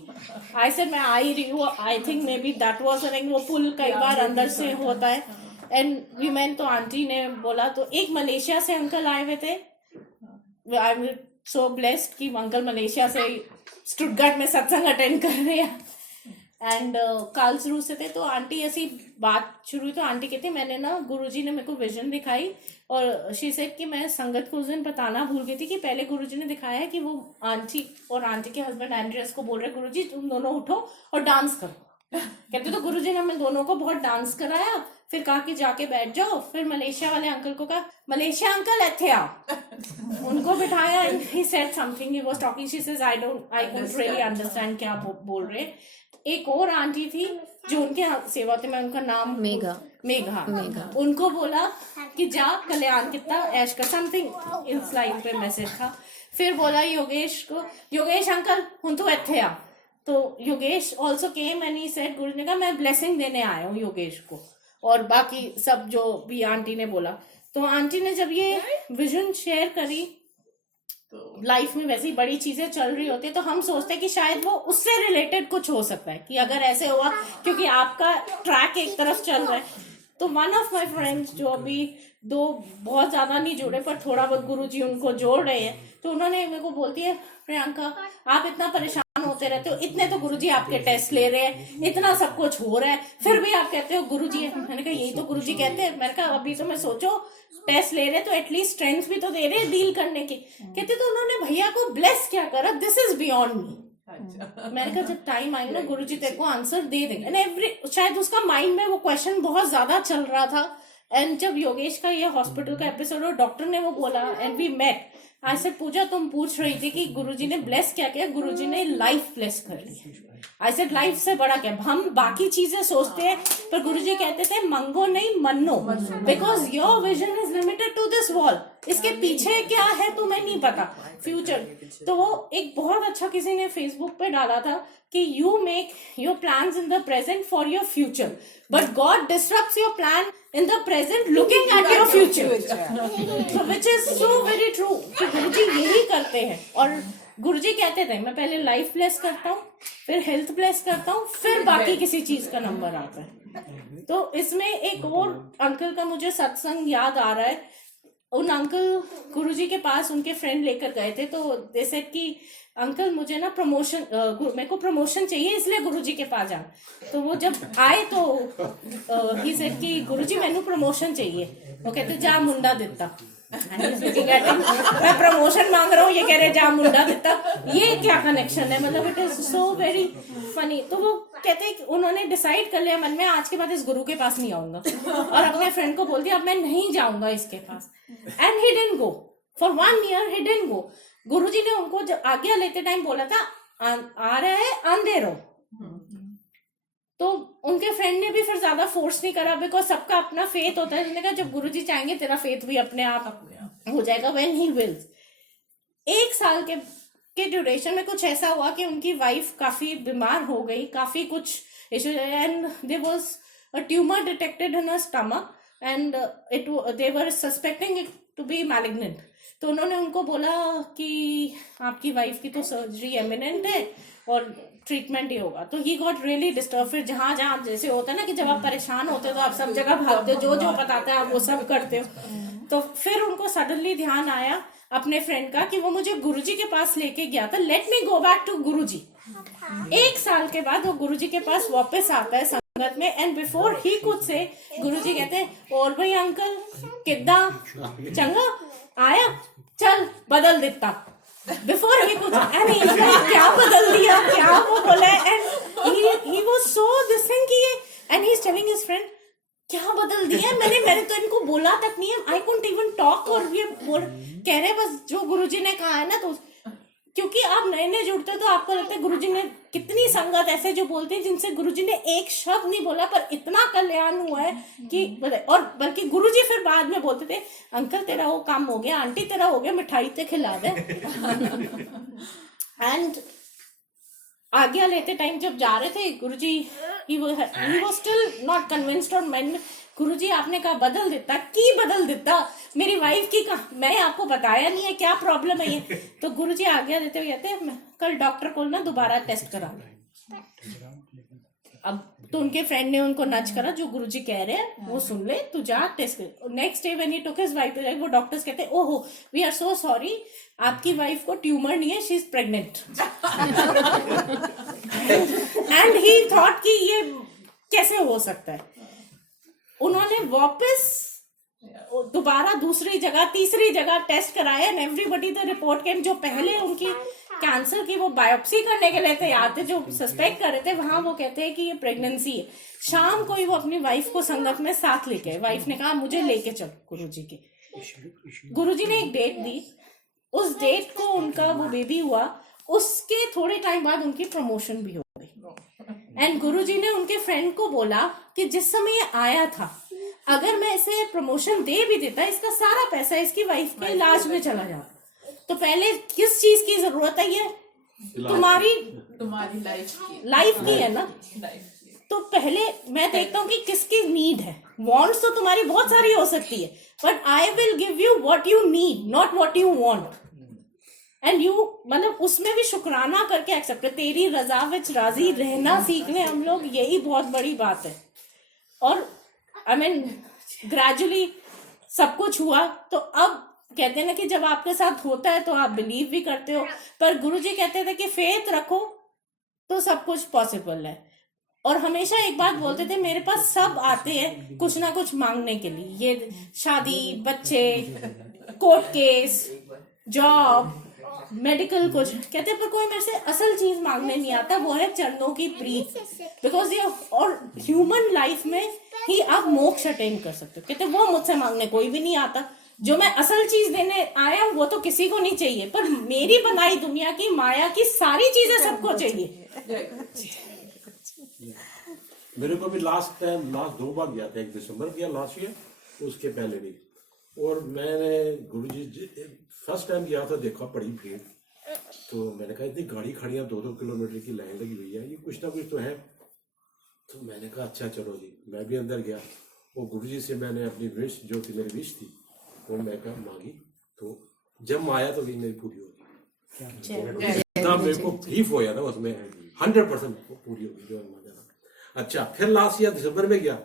आई सेड मैं आ ही रही हूँ, I think may be that was वो पुल कई बार अंदर से होता है। एंड वी मैन, तो आंटी ने बोला, तो एक मलेशिया से अंकल आए हुए थे, आई एम सो ब्लेस्ड कि अंकल मलेशिया से स्टुटगार्ट में सत्संग अटेंड कर रहे हैं, एंड कार्लसरू से थे। तो आंटी ऐसी बात शुरू हुई, तो आंटी कहती मैंने ना गुरुजी ने मेरे को विजन दिखाई, और शी सेड कि मैं संगत को उस दिन बताना भूल गई थी कि पहले गुरुजी ने दिखाया है कि वो आंटी और आंटी के हस्बैंड एंड्रियस को बोल रहे गुरुजी तुम दोनों उठो और डांस करो। कहते तो गुरुजी ने हमें दोनों को बहुत डांस कराया, फिर कहा कि जाके बैठ जाओ। फिर मलेशिया वाले अंकल को कहा मलेशिया अंकल ऐथे आओ, उनको बिठाया, he said something, he was talking, she says I can't really understand क्या बोल रहे। एक और आंटी थी जो उनके यहाँ सेवा थे, मैं उनका नाम मेघा उनको बोला कि जा कल्याण कितना ऐश का समथिंग इस लाइन पे मैसेज था। फिर बोला योगेश को, योगेश अंकल हूं तू इत्थे आ। तो Yogesh also came and he said, गुरु ने कहा मैं ब्लेसिंग देने आया हूँ योगेश को, और बाकी सब जो भी आंटी ने बोला। तो आंटी ने जब ये विजन शेयर करी, तो लाइफ में वैसी बड़ी चीजें चल रही होती है तो हम सोचते हैं कि शायद वो उससे रिलेटेड कुछ हो सकता है, कि अगर ऐसे हुआ, क्योंकि आपका ट्रैक एक तरफ चल रहा है। तो वन ऑफ माय फ्रेंड्स जो अभी दो बहुत ज्यादा नहीं जुड़े पर थोड़ा बहुत गुरुजी उनको जोड़ रहे हैं, तो उन्होंने मेरे को बोलती है प्रियंका आप इतना परेशान होते रहते हो, इतने तो गुरुजी आपके टेस्ट ले रहे हैं, इतना सब कुछ हो रहा है, फिर भी आप कहते हो गुरुजी है। मैंने कहा यही तो गुरुजी कहते हैं। मैंने कहा अभी तो मैं सोचो टेस्ट ले रहे तो एटलीस्ट स्ट्रेंथ भी तो दे रहे हैं डील करने की। कहते तो उन्होंने भैया को ब्लेस क्या करा, दिस इज बियॉन्ड मी। मैंने कहा जब टाइम आएगा ना गुरुजी तेरे को आंसर दे देंगे। एंड एवरी शायद उसका माइंड में वो क्वेश्चन बहुत ज्यादा चल रहा था। एंड जब योगेश का ये हॉस्पिटल का एपिसोड और डॉक्टर ने वो बोला एंड वी मेट, आज से पूजा तुम पूछ रही थी कि गुरुजी ने ब्लेस क्या किया, गुरुजी ने लाइफ ब्लेस कर ली। आई सेड लाइफ से बड़ा क्या, हम बाकी चीजें सोचते हैं पर गुरुजी कहते थे मंगो नहीं मन्नो, because your vision is limited to this wall. इसके पीछे क्या है तुम्हें नहीं पता फ्यूचर। तो वो एक बहुत अच्छा किसी ने फेसबुक पे डाला था कि you make your plans in the present for your future, but God disturbs your plan in the present looking at your future, so which is so very true कि गुरुजी यही करते हैं। और गुरुजी कहते थे मैं पहले लाइफ ब्लेस करता हूँ, फिर हेल्थ ब्लेस करता हूँ, फिर बाकी किसी चीज का नंबर आता है। तो इसमें एक और अंकल का मुझे सत्संग याद आ रहा है। उन अंकल गुरुजी के पास उनके फ्रेंड लेकर गए थे, तो दे सेड कि अंकल मुझे ना प्रमोशन, मेरे को प्रमोशन चाहिए इसलिए गुरुजी के पास जा। तो वो जब आए तो ही सेड कि गुरुजी मैंने प्रमोशन चाहिए। वो कहते जा मुंडा दिता। मैं प्रमोशन मांग रहा हूँ, ये कह रहे जा मुंडा दिता, ये क्या कनेक्शन है? मतलब it is so very funny. तो वो कहते उन्होंने डिसाइड कर लिया मन में आज के बाद इस गुरु के पास नहीं आऊंगा, और अपने फ्रेंड को बोल दिया अब मैं नहीं जाऊंगा इसके पास। And he didn't go for 1 year, he didn't go. Guruji ने उनको जब आज्ञा लेते टाइम बोला था आ रहा है आंधे रहो। तो उनके फ्रेंड ने भी फिर ज्यादा फोर्स नहीं करा, बिकॉज सबका अपना फेथ होता है। उन्होंने कहा जब गुरुजी चाहेंगे तेरा फेथ भी अपने आप हो जाएगा, व्हेन ही विल्स। 1 साल के ड्यूरेशन में कुछ ऐसा हुआ कि उनकी वाइफ काफी बीमार हो गई, काफी कुछ issues, and there was a tumour detected in her stomach and they were suspecting it to be malignant. तो उन्होंने उनको बोला कि आपकी वाइफ की तो सर्जरी एमिनेंट है और ट्रीटमेंट ही होगा। तो ही गॉट रियली डिस्टर्ब। फिर जहां जहां जैसे होता है ना कि जब आप परेशान होते हो तो आप सब जगह भागते हो, जो जो बताते हैं आप वो सब करते हो। तो फिर उनको सडनली ध्यान आया अपने फ्रेंड का कि वो मुझे गुरुजी के पास लेके गया था, let me go back to Guruji. 1 साल के बाद वो गुरुजी के पास वापस आता है संगत में, एंड बिफोर ही कुछ से गुरुजी कहते हैं और भाई अंकल किद्दा चंगा आया, चल बदल देता। बिफोर ही कुछ एंड क्या बदल दिया, क्या वो बोला, and he was so this thing कि and he is telling his friend क्या बदल दिया मैंने तो इनको बोला तक नहीं है, आई कुडंट इवन टॉक। और ये कह रहे बस जो गुरुजी ने कहा है ना। तो क्योंकि आप नए नए जुड़ते हो तो आपको लगता है गुरुजी ने कितनी संगत ऐसे जो बोलते हैं जिनसे गुरुजी ने एक शब्द नहीं बोला पर इतना कल्याण हुआ है कि, और बल्कि गुरुजी फिर बाद में बोलते थे अंकल तेरा वो काम हो गया, आंटी तेरा हो गया, मिठाई ते खिला दे। एंड आज्ञा लेते टाइम जब जा रहे थे Guruji he was still not convinced. और मैंने गुरुजी आपने कहा बदल देता, की बदल देता मेरी वाइफ की कहा, मैं आपको बताया नहीं है क्या प्रॉब्लम है ये। तो गुरुजी आज्ञा देते हुए कहते हैं कल डॉक्टर को ना दोबारा टेस्ट करा। अब तो उनके फ्रेंड ने उनको नच करा जो गुरुजी कह रहे हैं वो सुन ले, तू जा टेस्ट कर। Next day when he took his wife, वो डॉक्टर्स कहते हैं ओहो वी आर सो सॉरी, आपकी वाइफ को ट्यूमर नहीं है, she is pregnant. And he thought कि ये कैसे हो सकता है। उन्होंने वापस दोबारा दूसरी जगह तीसरी जगह टेस्ट कराया एंड एवरीबॉडी द रिपोर्ट केम। जो पहले उनकी कैंसर की वो बायोप्सी करने के लिए तैयार थे, जो सस्पेक्ट कर रहे थे, वहां वो कहते हैं कि ये प्रेगनेंसी है। शाम को ही वो अपनी वाइफ को संगत में साथ लेके आए। वाइफ ने कहा मुझे लेके चल गुरुजी के। गुरुजी ने एक डेट दी, उस डेट को उनका वो बेबी हुआ, उसके थोड़े टाइम बाद उनकी प्रमोशन भी हो गई। एंड गुरुजी ने उनके फ्रेंड को बोला कि जिस समय ये आया था, अगर मैं इसे प्रमोशन दे भी देता, इसका सारा पैसा इसकी वाइफ के इलाज में चला जाता। तो पहले किस चीज की जरूरत है? ये तुम्हारी लाइफ की है ना। तो पहले मैं देखता हूँ कि किसकी नीड है। वांट्स तो तुम्हारी बहुत सारी हो सकती है, but I will give you what you need, not what you want. And you मतलब उसमें भी शुक्राना करके एक्सेप्ट कर, तेरी रजा विच राजी रहना सीख ले हम लोग, यही बहुत बड़ी बात है। और आई मीन ग्रेजुअली सब कुछ हुआ। तो अब कहते हैं ना कि जब आपके साथ होता है तो आप बिलीव भी करते हो, पर गुरुजी कहते थे कि फेथ रखो तो सब कुछ पॉसिबल है। और हमेशा एक बात बोलते थे, मेरे पास सब आते हैं कुछ ना कुछ मांगने के लिए, ये शादी, बच्चे, कोर्ट केस, जॉब, मेडिकल, कुछ कहते हैं, पर कोई मेरे से असल चीज मांगने नहीं आता, वो है चरणों की प्रीत। बिकॉज ये और ह्यूमन लाइफ में ही आप मोक्ष अटेन कर सकते हो। कहते वो मुझसे मांगने कोई भी नहीं आता, जो मैं असल चीज देने आया हूँ वो तो किसी को नहीं चाहिए, पर मेरी बनाई दुनिया की माया की सारी चीजें सबको चाहिए। मेरे को भी लास्ट 2 बार गया था, 1 दिसंबर गया लास्ट ईयर, उसके पहले भी। और मैंने गुरुजी फर्स्ट टाइम गया था, देखा बड़ी भीड़, तो मैंने कहा इतनी गाड़ी खड़ियाँ 2-2 किलोमीटर की लाइन लगी हुई है, ये कुछ ना कुछ तो है। तो मैंने कहा अच्छा चलो जी, मैं भी अंदर गया और गुरुजी से मैंने अपनी विश जो थी, मेरी विश थी, वो मैं कहा मांगी। तो जब मैं आया तो भी मेरी पूरी होगी, इतना मेरे को बिलीफ होया ना उसमें, 100% पूरी होगी जो मैं मांगा। अच्छा, फिर लास्ट ईयर दिसंबर में गया,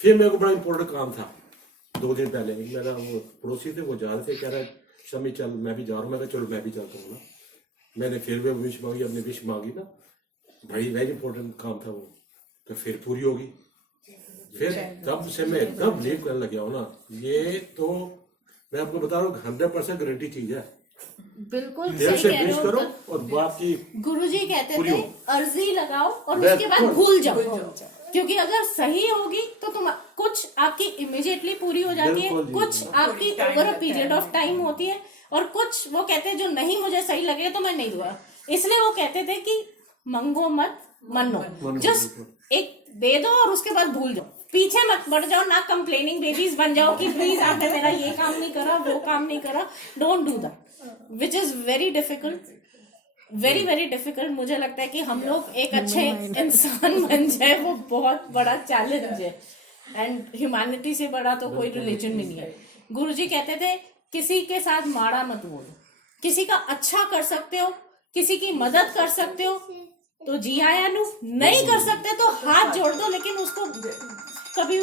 फिर मेरे को बड़ा इंपॉर्टेंट काम था। 2 दिन पहले मेरा वो पड़ोसी थे, वो जा रहे थे, कह रहे शमी चल मैं भी जा रहा हूँ। मैं कहा चलो मैं भी चलता हूँ ना। मैंने फिर भी विश मांगी, अपनी विश मांगी ना, बड़ी वेरी इंपॉर्टेंट काम था वो, तो फिर पूरी होगी। फिर तब से मैं इतना बिलीव करने लग गया हूँ ना, ये तो मैं आपको बता रहा हूँ 100% गारंटी चीज है। बिल्कुल दिल सही से कह रहे विश हो करो अंकल। और बाकी गुरुजी कहते पूरी थे हो। अर्जी लगाओ और बिल्कुल। उसके बाद भूल जाओ, क्योंकि अगर सही होगी तो तुम कुछ आपकी इमिडिएटली पूरी हो जाती है, बिल्कुल जी। कुछ आपकी over a period of time होती है, और कुछ वो कहते हैं जो नहीं मुझे सही लगे तो मैं नहीं दूंगा। इसलिए वो कहते थे कि मंगो मत मनो, जस्ट एक दे दो और उसके बाद भूल जाओ, पीछे मत बढ़ जाओ, ना कंप्लेनिंग बेबीज बन जाओ कि प्लीज आपने मेरा ये काम नहीं करा, वो काम नहीं करा। Don't do that, which is very difficult, very very difficult. मुझे लगता है कि हम लोग एक अच्छे इंसान बन जाए, वो बहुत बड़ा चैलेंज है। एंड ह्यूमैनिटी से बड़ा तो कोई रिलीजन भी नहीं है। गुरुजी कहते थे किसी के साथ माड़ा मत बोलो, किसी का अच्छा कर सकते हो, किसी की मदद कर सकते हो तो जी आया नु, नहीं कर सकते तो हाथ जोड़ दो, लेकिन उसको कभी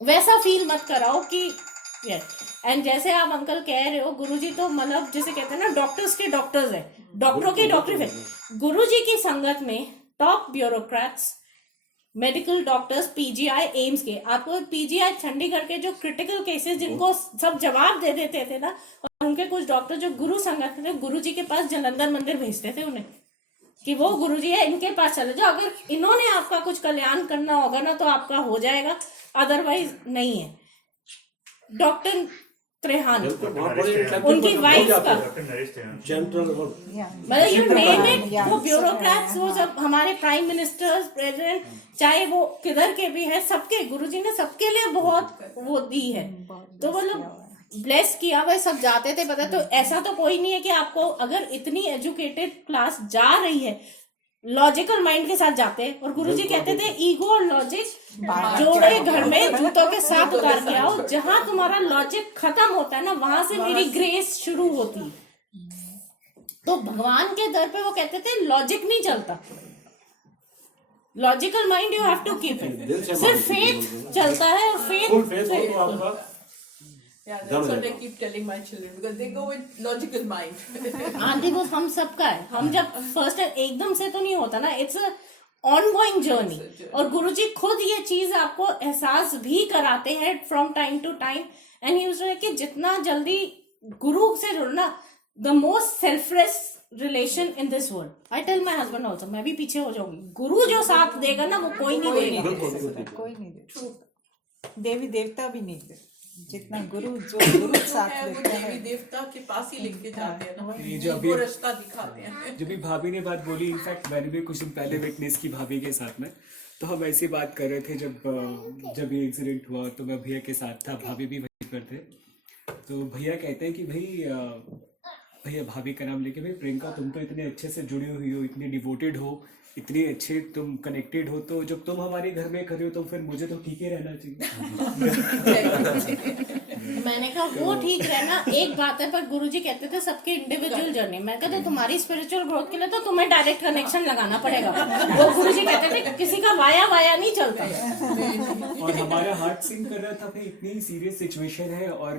वैसा फील मत कराओ कि एंड जैसे आप अंकल कह रहे हो, गुरुजी तो मतलब जैसे कहते हैं ना डॉक्टर्स के डॉक्टर्स है, डॉक्टरों के डॉक्टर है। गुरुजी की संगत में top bureaucrats, medical doctors, PGI AIIMS के, आपको पीजीआई चंडीगढ़ के जो क्रिटिकल केसेस जिनको सब जवाब दे देते थे ना, और उनके कुछ डॉक्टर जो गुरु संगत थे, गुरुजी के पास जलंधर मंदिर भेजते थे उन्हें कि वो गुरुजी है, इनके पास चले जाओ, अगर इन्होंने आपका कुछ कल्याण करना होगा ना तो आपका हो जाएगा, अदरवाइज नहीं है। डॉक्टर त्रेहान उनकी वाइफ का मतलब यू नेम इट, वो ब्यूरोक्रेट्स, वो सब हमारे प्राइम मिनिस्टर्स, प्रेसिडेंट, चाहे वो किधर के भी है, सबके गुरुजी ने सबके लिए बहुत वो दी है। तो मतलब ब्लेस किया हुआ सब जाते थे, पता। तो ऐसा तो कोई नहीं है कि आपको अगर इतनी एजुकेटेड क्लास जा रही है, लॉजिकल माइंड के साथ जाते हैं। और गुरुजी कहते थे ईगो और लॉजिक जोड़े घर में जूतों के साथ उतार के आओ, जहां तुम्हारा लॉजिक खत्म होता है ना, वहां से मेरी ग्रेस शुरू होती है। तो भगवान के दर पे वो कहते थे लॉजिक नहीं चलता, logical mind you have to keep it, सिर्फ फेथ चलता है। और faith Yeah, that's what I keep telling my children because they go with logical mind. हाँ देखो हम सबका है, हम जब फर्स्ट एकदम से तो नहीं होता ना, इट्स ऑनगोइंग जर्नी। और गुरुजी खुद ये चीज आपको एहसास भी कराते हैं from time to time. And use कि जितना जल्दी गुरु से जुड़ना, the most selfless relation in this world. I tell my husband also, मैं भी पीछे हो जाऊंगी, गुरु जो साथ देगा ना वो कोई नहीं देगा, कोई नहीं दे, देवी देवता भी नहीं दे। जितना गुरु जो गुरु साथ है वो लेता है देवी देवता के पास ही लेके जाते हैं ना, ये जो अभी वो रास्ता दिखाते हैं। जब भी भाभी ने बात बोली, इनफैक्ट मैंने भी कुछ दिन पहले विटनेस की भाभी के साथ में, तो हम ऐसी बात कर रहे थे जब ये एक्सीडेंट हुआ तो मैं भैया के साथ था, भाभी भी वहीं पर थे। तो भैया कहते हैं कि भैया भाभी का नाम लेके, भाई प्रियंका तुम तो इतने अच्छे से जुड़ी हुई हो, इतनी डिवोटेड हो, इतने अच्छे तुम कनेक्टेड हो, तो जब तुम हमारे घर में खड़े हो तो फिर मुझे तो ठीक ही रहना चाहिए। मैंने कहा वो ठीक रहना एक बात है, पर गुरुजी कहते थे सबके इंडिविजुअल जर्नी। मैं कहते तुम्हारी स्पिरिचुअल ग्रोथ के लिए तो तुम्हें डायरेक्ट कनेक्शन लगाना पड़ेगा। वो गुरुजी कहते थे किसी का वाया नहीं चलता। और हमारा हार्ट सिंक कर रहा था, भाई इतनी सीरियस सिचुएशन है और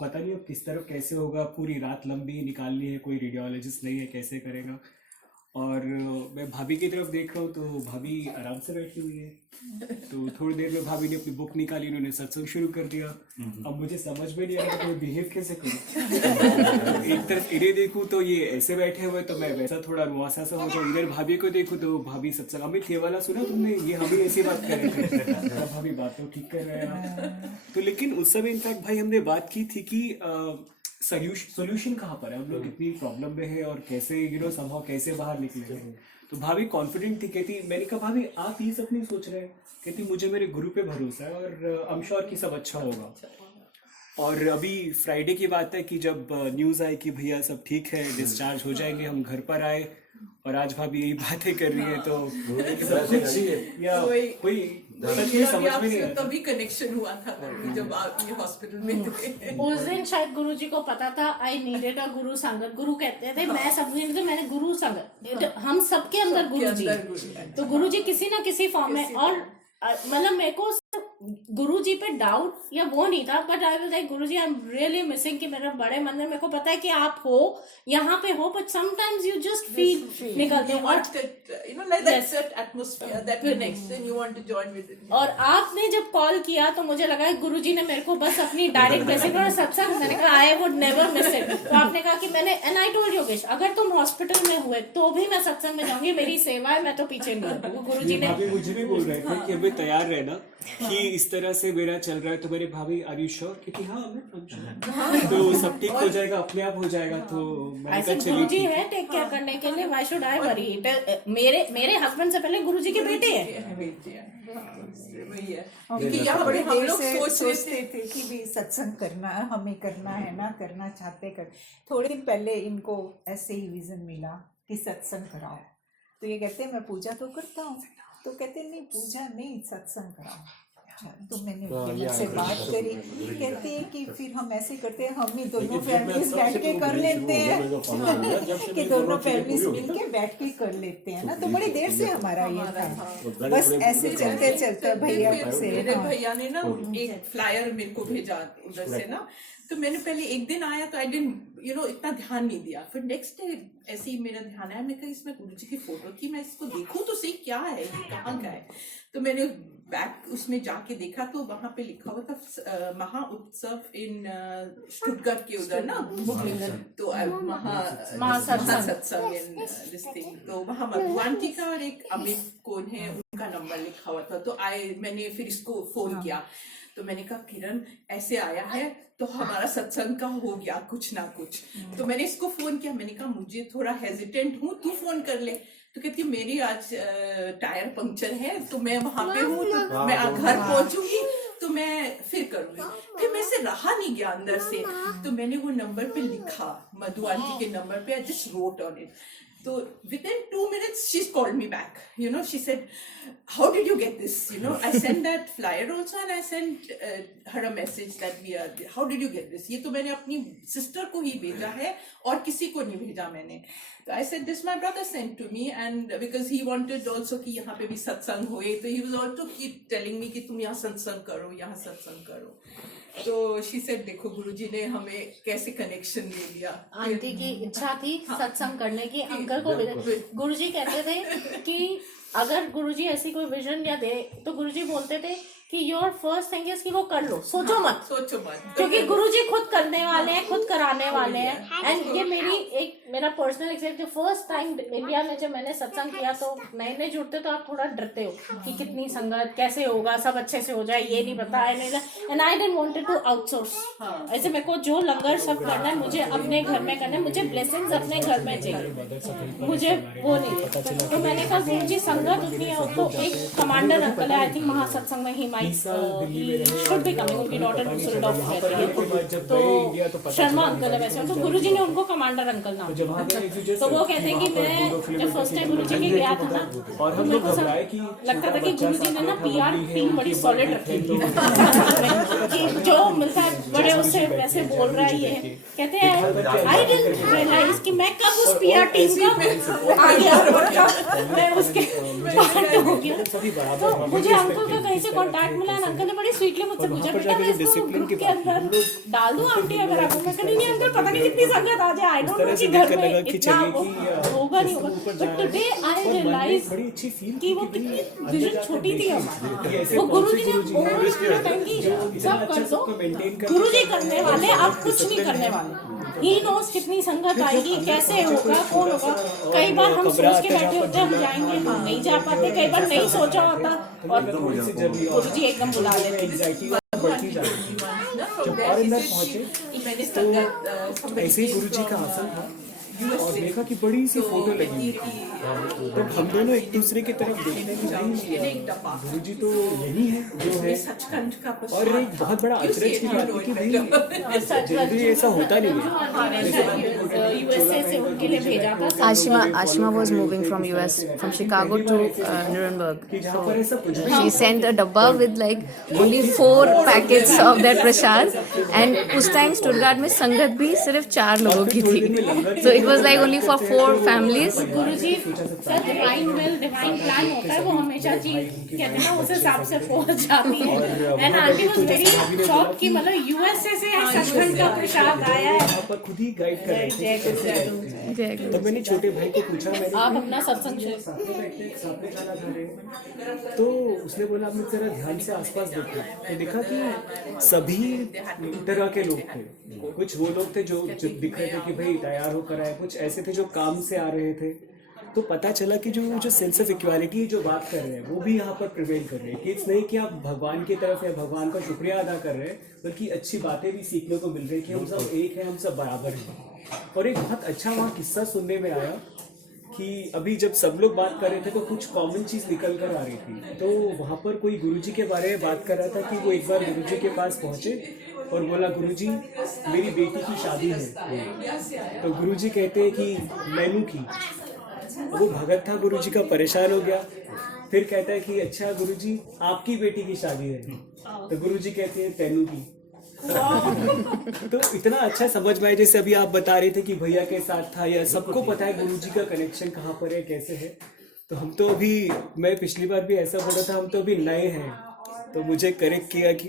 पता नहीं अब किस तरफ कैसे होगा, पूरी रात लंबी निकालनी है, कोई रेडियोलॉजिस्ट नहीं है, कैसे करेगा। और मैं भाभी की तरफ देख रहा हूँ तो भाभी आराम से बैठी हुई है। तो थोड़ी देर में भाभी ने अपनी बुक निकाली, उन्होंने सत्संग शुरू कर दिया। अब मुझे समझ में नहीं आ रहा कि मैं बिहेव कैसे करूँ। एक तरफ इन्हें देखूँ तो ये ऐसे बैठे हुए, तो मैं वैसा थोड़ा रुआसा सा हो जाऊँ। इधर भाभी को देखूँ तो भाभी सत्संग, अमित ये वाला सुना तुमने, ये हम ही ऐसी बात कर रहे थे। अब भाभी बात तो ठीक कर रहे हैं। तो लेकिन उस समय इनफैक्ट भाई हमने बात की थी कि सोल्यूशन कहाँ पर है, हम लोग इतनी प्रॉब्लम में है और कैसे समहाउ कैसे बाहर निकलेंगे। तो भाभी कॉन्फिडेंट थी, कहती, मैंने कहा भाभी आप ये सब नहीं सोच रहे हैं, कहती मुझे मेरे गुरु पे भरोसा है और आई एम श्योर कि सब अच्छा होगा। और अभी फ्राइडे की बात है कि जब न्यूज़ आई कि भैया सब ठीक है, डिस्चार्ज हो जाएंगे, हम घर पर आए और आज भाभी यही बातें कर रही है। तो या कोई सच में समझ में नहीं आता। तभी कनेक्शन हुआ था जब आप ये हॉस्पिटल में थे। उस दिन शायद गुरुजी को पता था आई नीडेड अ गुरु संगत। गुरु कहते थे मैं सब नहीं, तो मैंने गुरु संगत, हम सबके अंदर गुरुजी। तो गुरुजी किसी ना किसी फॉर्म में, और मतलब मेरे को गुरुजी पे डाउट या वो नहीं था, but I was like Guruji I am really missing कि मेरा बड़े मंदिर, मेरे को पता है कि आप हो यहाँ पे हो, but sometimes you just feel निकलते हैं। और आपने जब कॉल किया तो मुझे लगा गुरुजी ने मेरे को बस अपनी डायरेक्ट ब्लेसिंग और सत्संग, मैंने कहा I would never miss it. तो आपने कहा कि मैंने, एंड आई टोल्ड योगेश अगर तुम हॉस्पिटल में हुए तो भी मैं सत्संग में जाऊंगी, मेरी सेवा है, मैं तो पीछे नहीं हूँ। गुरुजी ने भाभी मुझे भी बोल रहे थे कि अभी तैयार रहना कि इस तरह से मेरा चल रहा है। तो मेरी भाभी आर यू श्योर, क्योंकि तो सब ठीक हो जाएगा, अपने आप हो जाएगा। तो मैंने ऐसे कहा चलिए गुरुजी ठीक है टेक केयर करने के लिए, व्हाई शुड आई वरी। मेरे हस्बैंड से पहले गुरुजी के बेटे हैं। वही है क्योंकि यहाँ बड़े हम लोग सोचते थे कि भी सत्संग करना है, हमें करना है, ना करना चाहते कर। थोड़े दिन पहले इनको ऐसे ही विजन मिला कि सत्संग कराओ, तो ये कहते हैं मैं पूजा तो करता हूँ, तो कहते नहीं पूजा नहीं सत्संग कराओ। तो मैंने उनसे बात करी, कहते हैं कि फिर हम ऐसे करते हैं, हम ही दोनों फैमिलीज बैठ के कर लेते हैं कि दोनों फैमिलीज मिलके बैठ के कर लेते हैं ना। तो बड़ी देर से हमारा ये था, बस ऐसे चलते चलते भैया से मेरे भैया ने ना एक फ्लायर मेरे को भेजा उधर से ना, तो मैंने पहले एक दिन आया तो आई डिडंट इतना ध्यान नहीं दिया। फिर नेक्स्ट डे ऐसे ही मेरा ध्यान आया, मैं कहा इसमें गुरुजी की फोटो थी, मैं इसको देखूं तो सही क्या है, ये कहाँ का है। तो मैंने बैक उसमें जाके देखा तो वहां पे लिखा हुआ था महा उत्सव इन स्टुटगार्ट के उधर ना, तो महासत्संग इन दिस थिंग। तो वहां मधु आंटी का और एक अमित कौन है उनका नंबर लिखा हुआ था। तो मैंने फिर इसको फोन किया, तो मैंने कहा किरण ऐसे आया है तो हमारा सत्संग का हो गया कुछ ना कुछ। तो मैंने इसको फोन किया, मैंने कहा मुझे थोड़ा हेजिटेंट हूँ, तू फोन कर ले। तो कहती है मेरी आज टायर पंक्चर है तो मैं वहां पे हूँ, तो मैं घर पहुंचूंगी तो मैं फिर करूंगी। फिर मेरे से रहा नहीं गया अंदर से, तो मैंने वो नंबर पे लिखा, मधु आंटी के नंबर पे, I just road on it. So within 2 minutes, she called me back. She said, "How did you get this?" I sent that flyer also, and I sent her a message that how did you get this? ये तो मैंने अपनी sister को ही भेजा है और किसी को नहीं भेजा मैंने। So I said, this my brother sent to me, and because he wanted also कि यहाँ पे भी सत्संग होए, तो he was also keep telling me कि तुम यहाँ सत्संग करो, यहाँ सत्संग करो। तो she said, देखो गुरुजी ने हमें कैसे कनेक्शन दे दिया। आंटी की इच्छा थी सत्संग करने की, अंकल को गुरुजी कहते थे कि अगर गुरुजी ऐसी कोई विजन या दे, तो गुरुजी बोलते थे कि योर फर्स्ट थिंग इज कि वो कर लो, सोचो मत, सोचो मत। क्योंकि गुरुजी खुद करने वाले हैं, खुद कराने वाले हैं। एंड ये मेरा पर्सनल एक्सपीरियंस, जो फर्स्ट टाइम इंडिया में जब मैंने सत्संग किया, तो नए नए जुड़ते तो आप थोड़ा डरते हो कि कितनी संगत, कैसे होगा, सब अच्छे से हो जाए, ये नहीं पता है। And I didn't wanted to outsource. ऐसे मेरे को जो लंगर सब करना है मुझे अपने घर में करना है, मुझे ब्लेसिंग्स अपने घर में चाहिए, मुझे वो नहीं है। तो मैंने कहा गुरुजी संगत उतनी है, तो एक कमांडर अंकल है, आई थिंक महासत्संग में ही शुड बी कमिंग, उनकी डॉटर दूसरे तो शर्मा अंकल है वैसे, तो गुरुजी ने उनको कमांडर अंकल नाम दिया। तो वो कहते हैं कि मैं जब फर्स्ट टाइम गुरुजी के गया था ना, तो मेरे को लगता था कि गुरुजी ने ना PR टीम बड़ी सॉलिड रखी थी कि जो मिलता है बड़े उससे वैसे बोल रहा है। ये कहते हैं आई डिडंट रियलाइज कि मैं कब उस PR टीम का आ गया, मैं उसके पार्ट हो गया। तो मुझे अंकल का कहीं से कांटेक्ट मिला, अंकल ने बड़ी स्वीटली मुझसे पूछा, बेटा मैं इसको ग्रुप के अंदर डाल दूं आंटी अगर आपको? मैं कहा नहीं अंकल, पता नहीं कितनी संगत आ जाए, आई डोंट नो कि घर में इतना होगा नहीं होगा। बट टुडे आई रियलाइज कि वो कितनी विजन छोटी थी हमारी। वो गुरुजी ने टाइम की सब कर दो, गुरुजी करने वाले, आप कुछ नहीं करने वाले। ही नोस कितनी संगत आएगी, कैसे होगा, कौन होगा। कई बार हम सोच के बैठे होते हैं हम जाएंगे, हम नहीं जा पाते, कई बार नहीं सोचा होता और गुरुजी एकदम बुला लेते। जब और अंदर पहुंचे तो ऐसे ही गुरुजी का आसन था और देखा कि बड़ी सी फोटो लगी। तब हम दोनों एक दूसरे की तरफ देखने की गुरुजी तो यही है जो है। सचखंड का और एक बहुत बड़ा अचरज की बात है कि भाई जल्दी ऐसा होता नहीं है। USA से उनके लिए भेजा था। Ashima was moving from US, from Chicago to Nuremberg. So she sent a dabba with like only 4 packets of that prasad. And उस टाइम स्टुटगार्ट में संगत भी सिर्फ 4 लोगों की थी. So it was like only for 4 families. Guruji sir divine will, divine plan होता है, वो हमेशा चीज कहते हैं ना उस हिसाब से पहुंच जाती है। And aunty was very shock कि मतलब USA से सचखंड का प्रसाद आया है। यहाँ पर खुद ही गाइड कर रहे थे। तब मैंने छोटे भाई को पूछा, मैंने आप अपना सत्संग साथ में बैठते साथ में खाना खा रहे हैं, तो उसने बोला आपने जरा ध्यान से आसपास देखा। तो देखा कि सभी तरह के लोग थे। कुछ वो लोग थे जो दिख रहे थे कि भाई तैयार होकर आए, कुछ ऐसे थे जो काम से आ रहे थे। तो पता चला कि जो सेंस ऑफ इक्वालिटी जो बात कर रहे हैं वो भी यहाँ पर प्रिवेल कर रहे हैं। कि इट्स नहीं कि आप भगवान की तरफ या भगवान का शुक्रिया अदा कर रहे हैं, बल्कि अच्छी बातें भी सीखने को मिल रही है कि हम सब एक हैं, हम सब बराबर हैं। और एक बहुत अच्छा वहाँ किस्सा सुनने में आया कि अभी जब सब लोग बात कर रहे थे तो कुछ कॉमन चीज़ निकल कर आ रही थी। तो वहाँ पर कोई गुरुजी के बारे में बात कर रहा था कि वो एक बार गुरुजी के पास पहुँचे और बोला गुरुजी मेरी बेटी की शादी है। तो गुरुजी कहते हैं कि मैनू की। वो भगत था गुरुजी का, परेशान हो गया। फिर कहता है कि अच्छा गुरुजी आपकी बेटी की शादी है। तो गुरुजी कहते हैं तेनू की। तो इतना अच्छा समझ में आया, जैसे अभी आप बता रहे थे कि भैया के साथ था, या सबको पता है गुरुजी का कनेक्शन कहाँ पर है, कैसे है। तो हम तो अभी, मैं पिछली बार भी ऐसा बोला था, हम तो अभी नए हैं। तो मुझे करेक्ट किया कि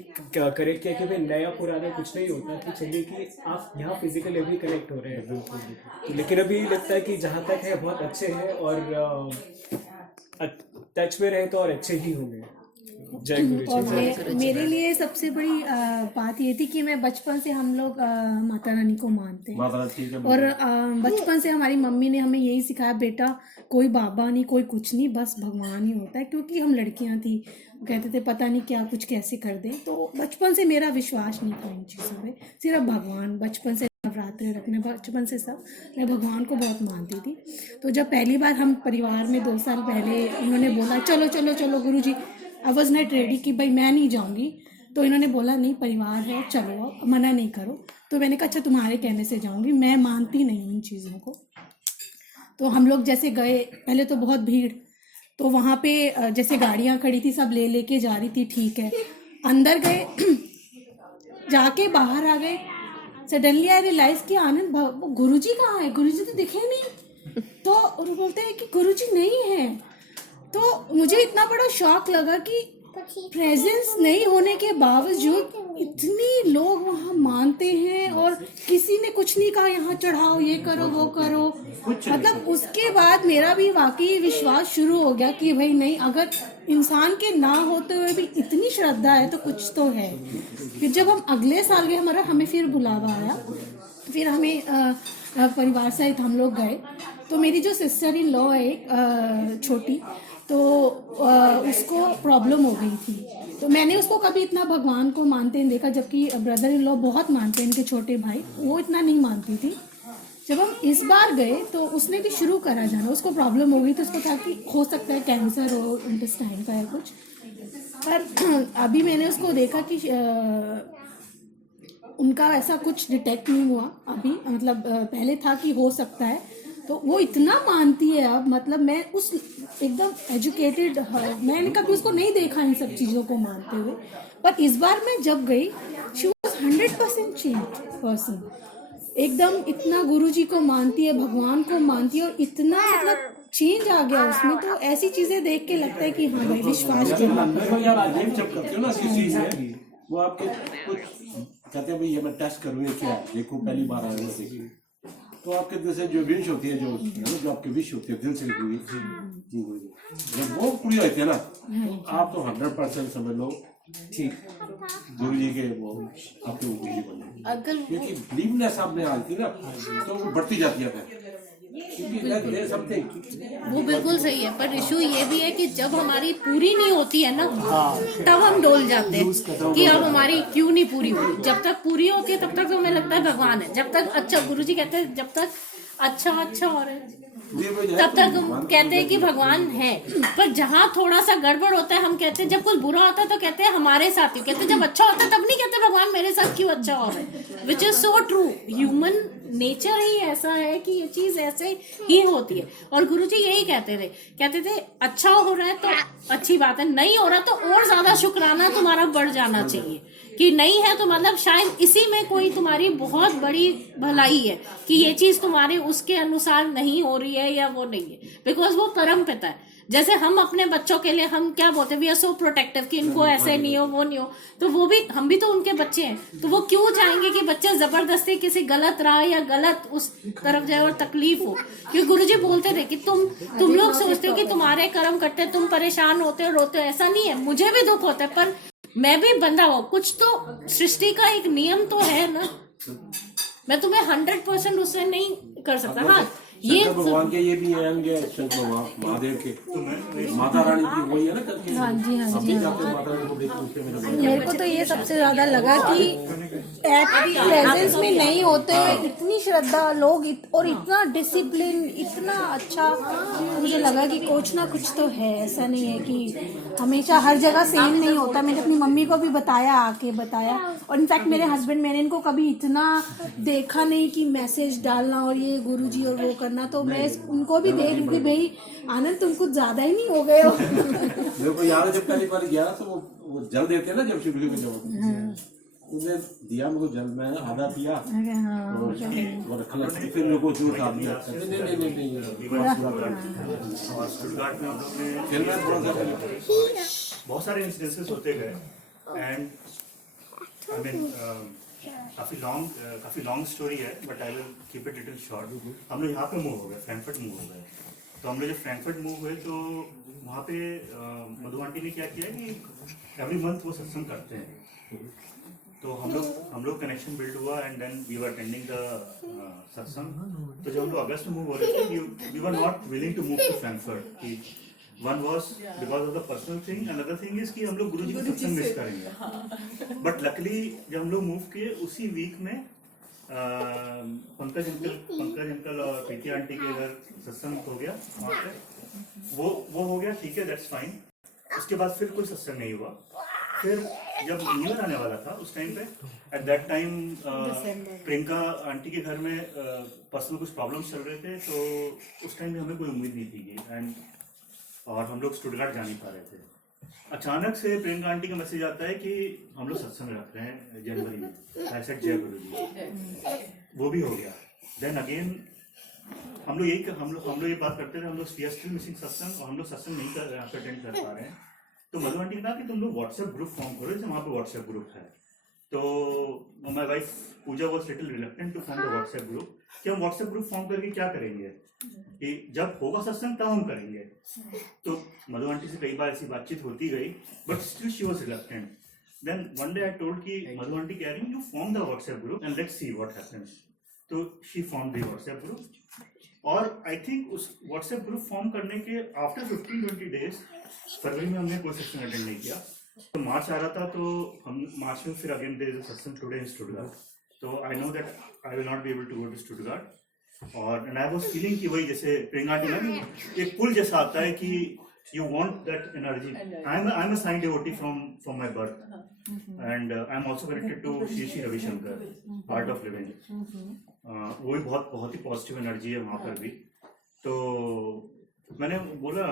भाई नया पुराना कुछ नहीं होता, कि चलिए कि आप यहाँ फिजिकली अभी कनेक्ट हो रहे हैं। तो लेकिन अभी लगता है कि जहाँ तक है बहुत अच्छे हैं और टच में रहे तो और अच्छे ही होंगे। जय गुरु जी। मेरे लिए सबसे बड़ी बात ये थी कि मैं बचपन से, हम लोग माता रानी को मानते हैं और बचपन से हमारी मम्मी ने हमें यही सिखाया, बेटा कोई बाबा नहीं, कोई कुछ नहीं, बस भगवान ही होता है। क्योंकि हम लड़कियां थी, कहते थे पता नहीं क्या कुछ कैसे कर दें। तो बचपन से मेरा विश्वास नहीं था इन चीज़ों में, सिर्फ भगवान। बचपन से नवरात्रे रखने, बचपन से सब मैं भगवान को बहुत मानती थी। तो जब पहली बार हम परिवार में 2 साल पहले उन्होंने बोला चलो चलो चलो गुरुजी, आई वॉज नॉट रेडी कि भाई मैं नहीं जाऊंगी। तो इन्होंने बोला नहीं परिवार है, चलो मना नहीं करो। तो मैंने कहा अच्छा तुम्हारे कहने से जाऊंगी, मैं मानती नहीं हूँ इन चीज़ों को। तो हम लोग जैसे गए, पहले तो बहुत भीड़, तो वहाँ पे जैसे गाड़ियाँ खड़ी थी, सब ले लेके जा रही थी, ठीक है। अंदर गए, जाके बाहर आ गए, सडनली आई रियलाइज कि आनंद गुरुजी कहाँ है, गुरुजी तो दिखे नहीं। तो वो बोलते हैं कि गुरुजी नहीं है। तो मुझे इतना बड़ा शॉक लगा कि प्रेजेंस नहीं होने के बावजूद इतने लोग वहाँ मानते हैं, और किसी ने कुछ नहीं कहा यहाँ चढ़ाओ, ये करो, वो करो। मतलब उसके बाद मेरा भी वाकई विश्वास शुरू हो गया कि भाई नहीं, अगर इंसान के ना होते हुए भी इतनी श्रद्धा है तो कुछ तो है। फिर जब हम अगले साल गए, हमें फिर बुलावा आया, फिर हमें परिवार सहित हम लोग गए। तो मेरी जो सिस्टर इन लॉ है एक छोटी, तो उसको प्रॉब्लम हो गई थी। तो मैंने उसको कभी इतना भगवान को मानते नहीं देखा, जबकि ब्रदर इन लॉ बहुत मानते हैं, इनके छोटे भाई, वो इतना नहीं मानती थी। जब हम इस बार गए तो उसने भी शुरू करा जाना, उसको प्रॉब्लम हो गई, तो उसको था कि हो सकता है कैंसर हो, इंटेस्टाइन का है कुछ। पर अभी मैंने उसको देखा कि उनका ऐसा कुछ डिटेक्ट नहीं हुआ अभी, मतलब पहले था कि हो सकता है। तो वो इतना मानती है अब, मतलब मैं उस एकदम एजुकेटेड, मैंने कभी उसको नहीं देखा इन सब चीज़ों को मानते हुए। पर इस बार मैं जब गई, शी वॉज 100% चेंज पर्सन, एकदम इतना गुरुजी को मानती है, भगवान को मानती है, और इतना मतलब चेंज आ गया उसमें। तो ऐसी चीजें देख के लगता है कि हाँ भाई विश्वास जब करते हो ना किसी चीज में, वो आपके कुछ कहते हैं भाई ये मैं टेस्ट करूँ क्या है, देखो पहली बार आया देखिए, तो आपके दिल से जो विश होती है, जो आपकी विश होती है दिल से हुई, जब वो पूरी होती है ना, आप तो 100% समझ लो ठीक गुरु जी के वो आपके गुरु जी बने, क्योंकि बिलीवनेस आपने आती ना तो वो बढ़ती जाती है। वो बिल्कुल सही है, पर इशू ये भी है कि जब हमारी पूरी नहीं होती है ना, तब हम डोल जाते हैं कि अब हमारी क्यों नहीं पूरी हुई। जब तक पूरी होती है तब तक तो हमें लगता है भगवान है, जब तक अच्छा, गुरुजी कहते हैं जब तक अच्छा हो रहा है तब तक हम कहते हैं कि भगवान है। पर जहाँ थोड़ा सा गड़बड़ होता है, हम कहते हैं जब कुछ बुरा होता है तो कहते हैं हमारे साथ ही, कहते हैं जब अच्छा होता है तब नहीं कहते भगवान मेरे साथ क्यों अच्छा हो रहा है, which is so true. Human nature ही ऐसा है कि ये चीज ऐसे ही होती है। और गुरुजी यही कहते थे अच्छा हो रहा है तो अच्छी बात है, नहीं हो रहा तो और ज्यादा शुक्राना तुम्हारा बढ़ जाना चाहिए कि नहीं है तो मतलब शायद इसी में कोई तुम्हारी बहुत बड़ी भलाई है कि ये चीज तुम्हारे उसके अनुसार नहीं हो रही है या वो नहीं है, बिकॉज वो परम पिता है। जैसे हम अपने बच्चों के लिए हम क्या बोलते हैं, वी आर सो प्रोटेक्टिव कि इनको ऐसे नहीं हो वो नहीं हो, तो वो भी, हम भी तो उनके बच्चे हैं, तो वो क्यों चाहेंगे कि बच्चे जबरदस्ती किसी गलत राह या गलत उस तरफ जाए और तकलीफ हो। क्योंकि गुरुजी बोलते थे कि तुम लोग सोचते हो कि तुम्हारे कर्म कटते, तुम परेशान होते हो रोते हो, ऐसा नहीं है, मुझे भी दुख होता है पर मैं भी बंदा हूँ, कुछ तो सृष्टि का एक नियम तो है ना, मैं तुम्हें 100% उससे नहीं कर सकता। हाँ ये भगवान के ये भी है, शंकर महादेव के माता रानी की वही है ना करके। हाँ जी माता रानी को देखते मेरे को तो ये सबसे ज्यादा लगा कि प्रेजेंस में नहीं होते हुए इतनी श्रद्धा लोग और इतना डिसिप्लिन, इतना अच्छा, मुझे लगा कि कुछ ना कुछ तो है, ऐसा नहीं है कि हमेशा हर जगह सेम नहीं होता। मैंने अपनी मम्मी को भी बताया, और इनफैक्ट मेरे हस्बैंड, मैंने इनको कभी इतना देखा नहीं कि मैसेज डालना और ये गुरुजी और वो करना, तो मैं उनको भी देख रही थी भाई आनंद तुम कुछ ज्यादा ही नहीं हो गए हो। मेरे को याद है जब पहली बार गया तो वो जल देते हैं ना, जब शिवलिंग में जब तुमने दिया मुझे जल, मैंने आधा पिया और रखा, फिर मेरे को जो उठा दिया, नहीं फिर मैं थोड़ा सा बहुत सारे इंसिडेंसेस होते गए एंड आई मीन काफी लॉन्ग स्टोरी है, but I will keep it little short. हम लोग यहाँ पे मूव हो गए, फ्रैंकफर्ट मूव हो गए। तो हम लोग जब फ्रैंकफर्ट मूव हुए तो वहाँ पे मधु आंटी ने क्या किया कि एवरी मंथ वो सत्संग करते हैं। तो हम लोग कनेक्शन बिल्ड हुआ and then we were attending the satsang. तो जब हम लोग अगस्त में मूव हो रहे थे, we were not willing to move to Frankfurt. One was because of the personal thing, another thing is कि हम लोग गुरुजी को सत्संग मिस करेंगे। बट लकली जब हम लोग मूव किए उसी वीक में पंकज अंकल और प्रीति आंटी के घर सत्संग हो गया वहाँ पे। वो हो गया, ठीक है, दैट्स फाइन। उसके बाद फिर कोई सत्संग नहीं हुआ। फिर जब न्यू ईयर आने वाला था उस टाइम पे, at that time Priyanka aunty के घर में पर्सनल कुछ प्रॉब्लम्स चल रहे थे, तो उस टाइम में हमें कोई उम्मीद नहीं थी एंड और हम लोग स्टुटगार्ट जा नहीं पा रहे थे। अचानक से प्रियंका आंटी का मैसेज आता है कि हम लोग सत्संग रख रहे हैं जनवरी में, ऐसे जय गुरु जी। वो भी हो गया। देन अगेन हम लोग ये बात करते थे, हम लोग स्टिल मिसिंग सत्संग, और हम लोग सत्संग नहीं अटेंड कर पा रहे हैं। तो मधु आंटी ने कहा कि तुम लोग व्हाट्सएप ग्रुप फॉर्म करो, जैसे वहाँ पे व्हाट्सएप ग्रुप है। तो my wife Pooja was little reluctant to form the WhatsApp group, कि हम व्हाट्सएप ग्रुप फॉर्म करके क्या करेंगे, कि जब होगा सत्संग तब हम करेंगे। तो मधु आंटी से कई बार ऐसी बातचीत होती गई, but still she was reluctant. Then one day I told कि मधु आंटी कह रही you form the WhatsApp group and let's see what happens. तो she form the WhatsApp group और आई थिंक उस व्हाट्सएप ग्रुप फॉर्म करने के after 15-20 days, फरवरी में हमने कोई सत्संग अटेंड नहीं किया। तो मार्च आ रहा था, तो हम मार्च में फिर अगेन देयर इज अ सत्संग टुडे इन स्टुटगार्ट। तो I know that I will not be able to go to Stuttgart. और एंड आई वाज फीलिंग कि वही जैसे प्रियंका जी ना, एक पुल जैसा आता है कि you want that energy. I'm a sign devotee from my birth, and I'm also connected to Shri Ravi Shankar, Art of Living. वो भी बहुत ही पॉजिटिव एनर्जी है वहाँ पर भी। तो मैंने बोला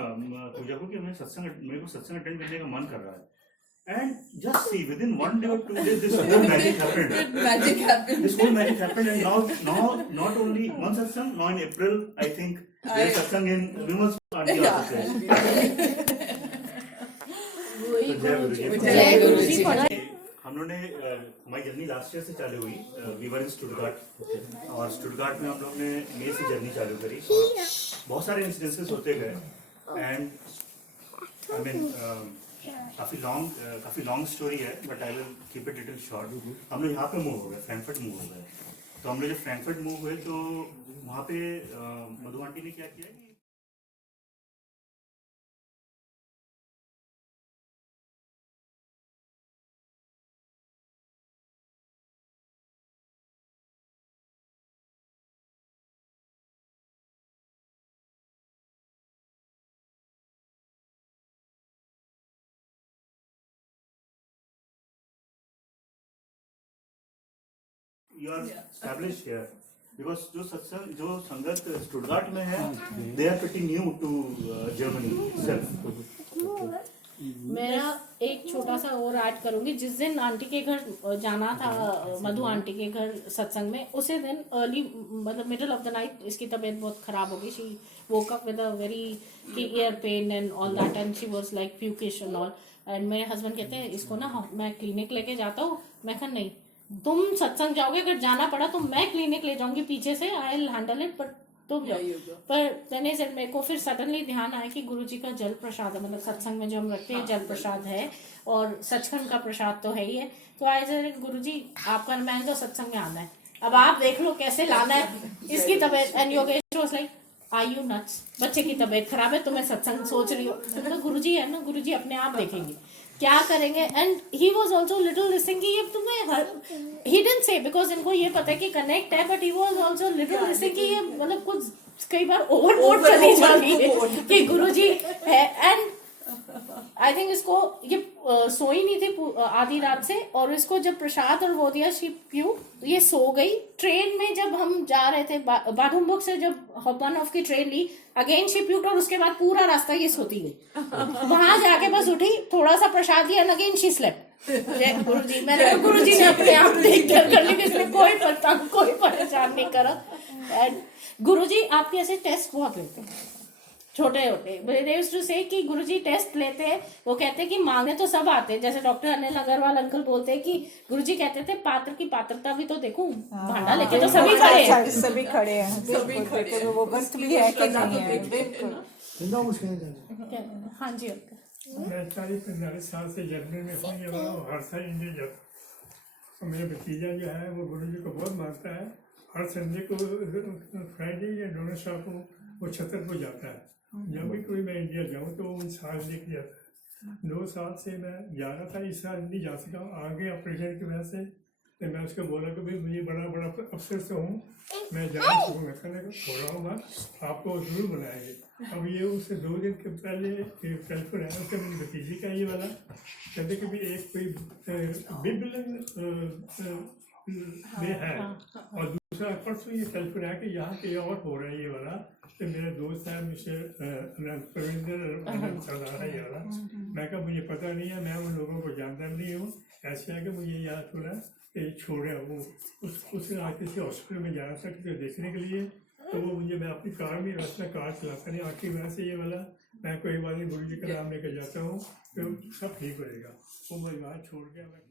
पूजा को कि मेरे को सत्संग अटेंड करने का मन कर रहा है। And just see, within 1 day or 2 days, this whole magic happened. This whole magic happened, and now not only one satsang. Now in April, I think there is satsang in Vimal's auntie also says. जय गुरुजी पढ़ा। हम लोगों ने हमारी journey last year से चालू हुई, we were in Stuttgart, और स्टुटगार्ट में हम लोग ने मई से जर्नी चालू करी। बहुत सारे इंसिडेंसेस होते गए, एंड आई मीन काफी लॉन्ग स्टोरी है, but I will keep it little short. हम लोग यहाँ पे मूव हो गए, फ्रैंकफर्ट मूव हो गए। तो हम लोग जब फ्रैंकफर्ट मूव हुए तो वहाँ पे मधु आंटी ने क्या किया कि you are established here, because जो संगत स्टुटगार्ट में है, they are pretty new to Germany itself. मेरा एक छोटा सा और ऐड करूंगी। जिस दिन आंटी के घर जाना था, मधु आंटी के घर सत्संग में, उसी दिन अर्ली मतलब मिडल ऑफ द नाइट इसकी तबीयत बहुत खराब हो गई। She woke up with a very ear pain and all that, and she was like pukish and all. And मेरे हस्बैंड कहते हैं इसको ना मैं क्लिनिक लेके जाता हूँ। मैं कहा नहीं, तुम सत्संग जाओगे, अगर जाना पड़ा तो मैं क्लिनिक ले जाऊंगी पीछे से, I will handle it, but तुम जाओ। पर मैंने से मेरे को फिर सडनली ध्यान आया कि गुरुजी का जल प्रसाद है, मतलब सत्संग में जो हम रखते हैं जल प्रसाद है, और सचखंड का प्रसाद तो है ही है। तो आई सेड गुरुजी आपका, मैंने तो सत्संग में आना है, अब आप देख लो कैसे लाना है इसकी तबीयत। And Yogesh was like are you nuts, बच्चे की तबीयत खराब है, तुम्हें सत्संग सोच रही हो? तो गुरुजी है ना, गुरुजी अपने आप देखेंगे क्या करेंगे। And he was also little listening कि ये तुम्हें, ही डिडंट से, बिकॉज इनको ये पता है कि कनेक्ट है, but he was also little listening कि ये मतलब कुछ कई बार ओवरबोर्ड चली जाती है कि गुरुजी है। एंड आई थिंक इसको ये सोई नहीं थी आधी रात से, और इसको जब प्रसाद और वो दिया शी प्यू, ये सो गई। ट्रेन में जब हम जा रहे थे बाडुम्बुक से, जब वन ऑफ की ट्रेन ली, अगेन शी प्यूट, और उसके बाद पूरा रास्ता ये सोती गई। वहां जाके बस उठी, थोड़ा सा प्रसाद दिया, अगेन शी स्लेप्ट। गुरुजी, मैंने गुरुजी ने अपने आप देख कर ली, इसमें कोई परेशान नहीं करा। एंड गुरुजी आपके ऐसे टेस्ट बहुत लेते हैं छोटे होते। दे यूज्ड टू से कि गुरुजी टेस्ट लेते हैं, वो कहते हैं कि मांगने तो सब आते हैं, जैसे डॉक्टर अनिल अग्रवाल अंकल बोलते हैं कि गुरुजी कहते थे पात्र की पात्रता भी तो देखूं, भांडा लेके तो सभी खड़े हैं, सभी खड़े हैं, बिल्कुल वो वक्त भी है कि नहीं है। हाँ जी। मैं 40-45 साल से जर्मनी में हूँ, ये हर साल इंडिया जाता। मेरा भतीजा जो है वो गुरुजी को बहुत मानता है। हर संडे को, फ्राइडे या डोनेस्टर को वो छतरपुर जाता है। जब भी कोई मैं इंडिया जाऊँ तो वो साल लेके जाता है। 2 साल से मैं जा रहा था, इस साल नहीं जा सका, आगे ऑपरेशन की वजह से। तो मैं उसको बोला कि भाई मुझे बड़ा अफसर से हूँ, मैं जा सकूँगा, कहने को छोड़ रहा हूँ, मैं आपको जरूर बुलाएंगे। अब ये उससे 2 दिन के पहले टेलीफोन आया, उससे मेरी भतीजी का ये वाला कहते कि भाई एक कोई बिबलन में है, और दूसरा परसों ये टेलीफोन आया कि यहाँ के और हो रहा है ये वाला। तो मेरे दोस्त है मिस्टर प्रविंदर सरदारा ये वाला। मैं कहा मुझे पता नहीं है, मैं उन लोगों को जानता नहीं हूँ। ऐसे है कि मुझे यहाँ थोड़ा छोड़े, वो उसने आज किसी हॉस्पिटल में जाना था किसी देखने के लिए। तो वो मुझे, मैं अपनी कार में, वैसे कार चलाता नहीं, आखिर वजह से ये वाला मैं कोई बात नहीं गुरु जी का नाम लेकर जाता हूँ तो सब ठीक हो जाएगा। वो मैं बात छोड़ के मैं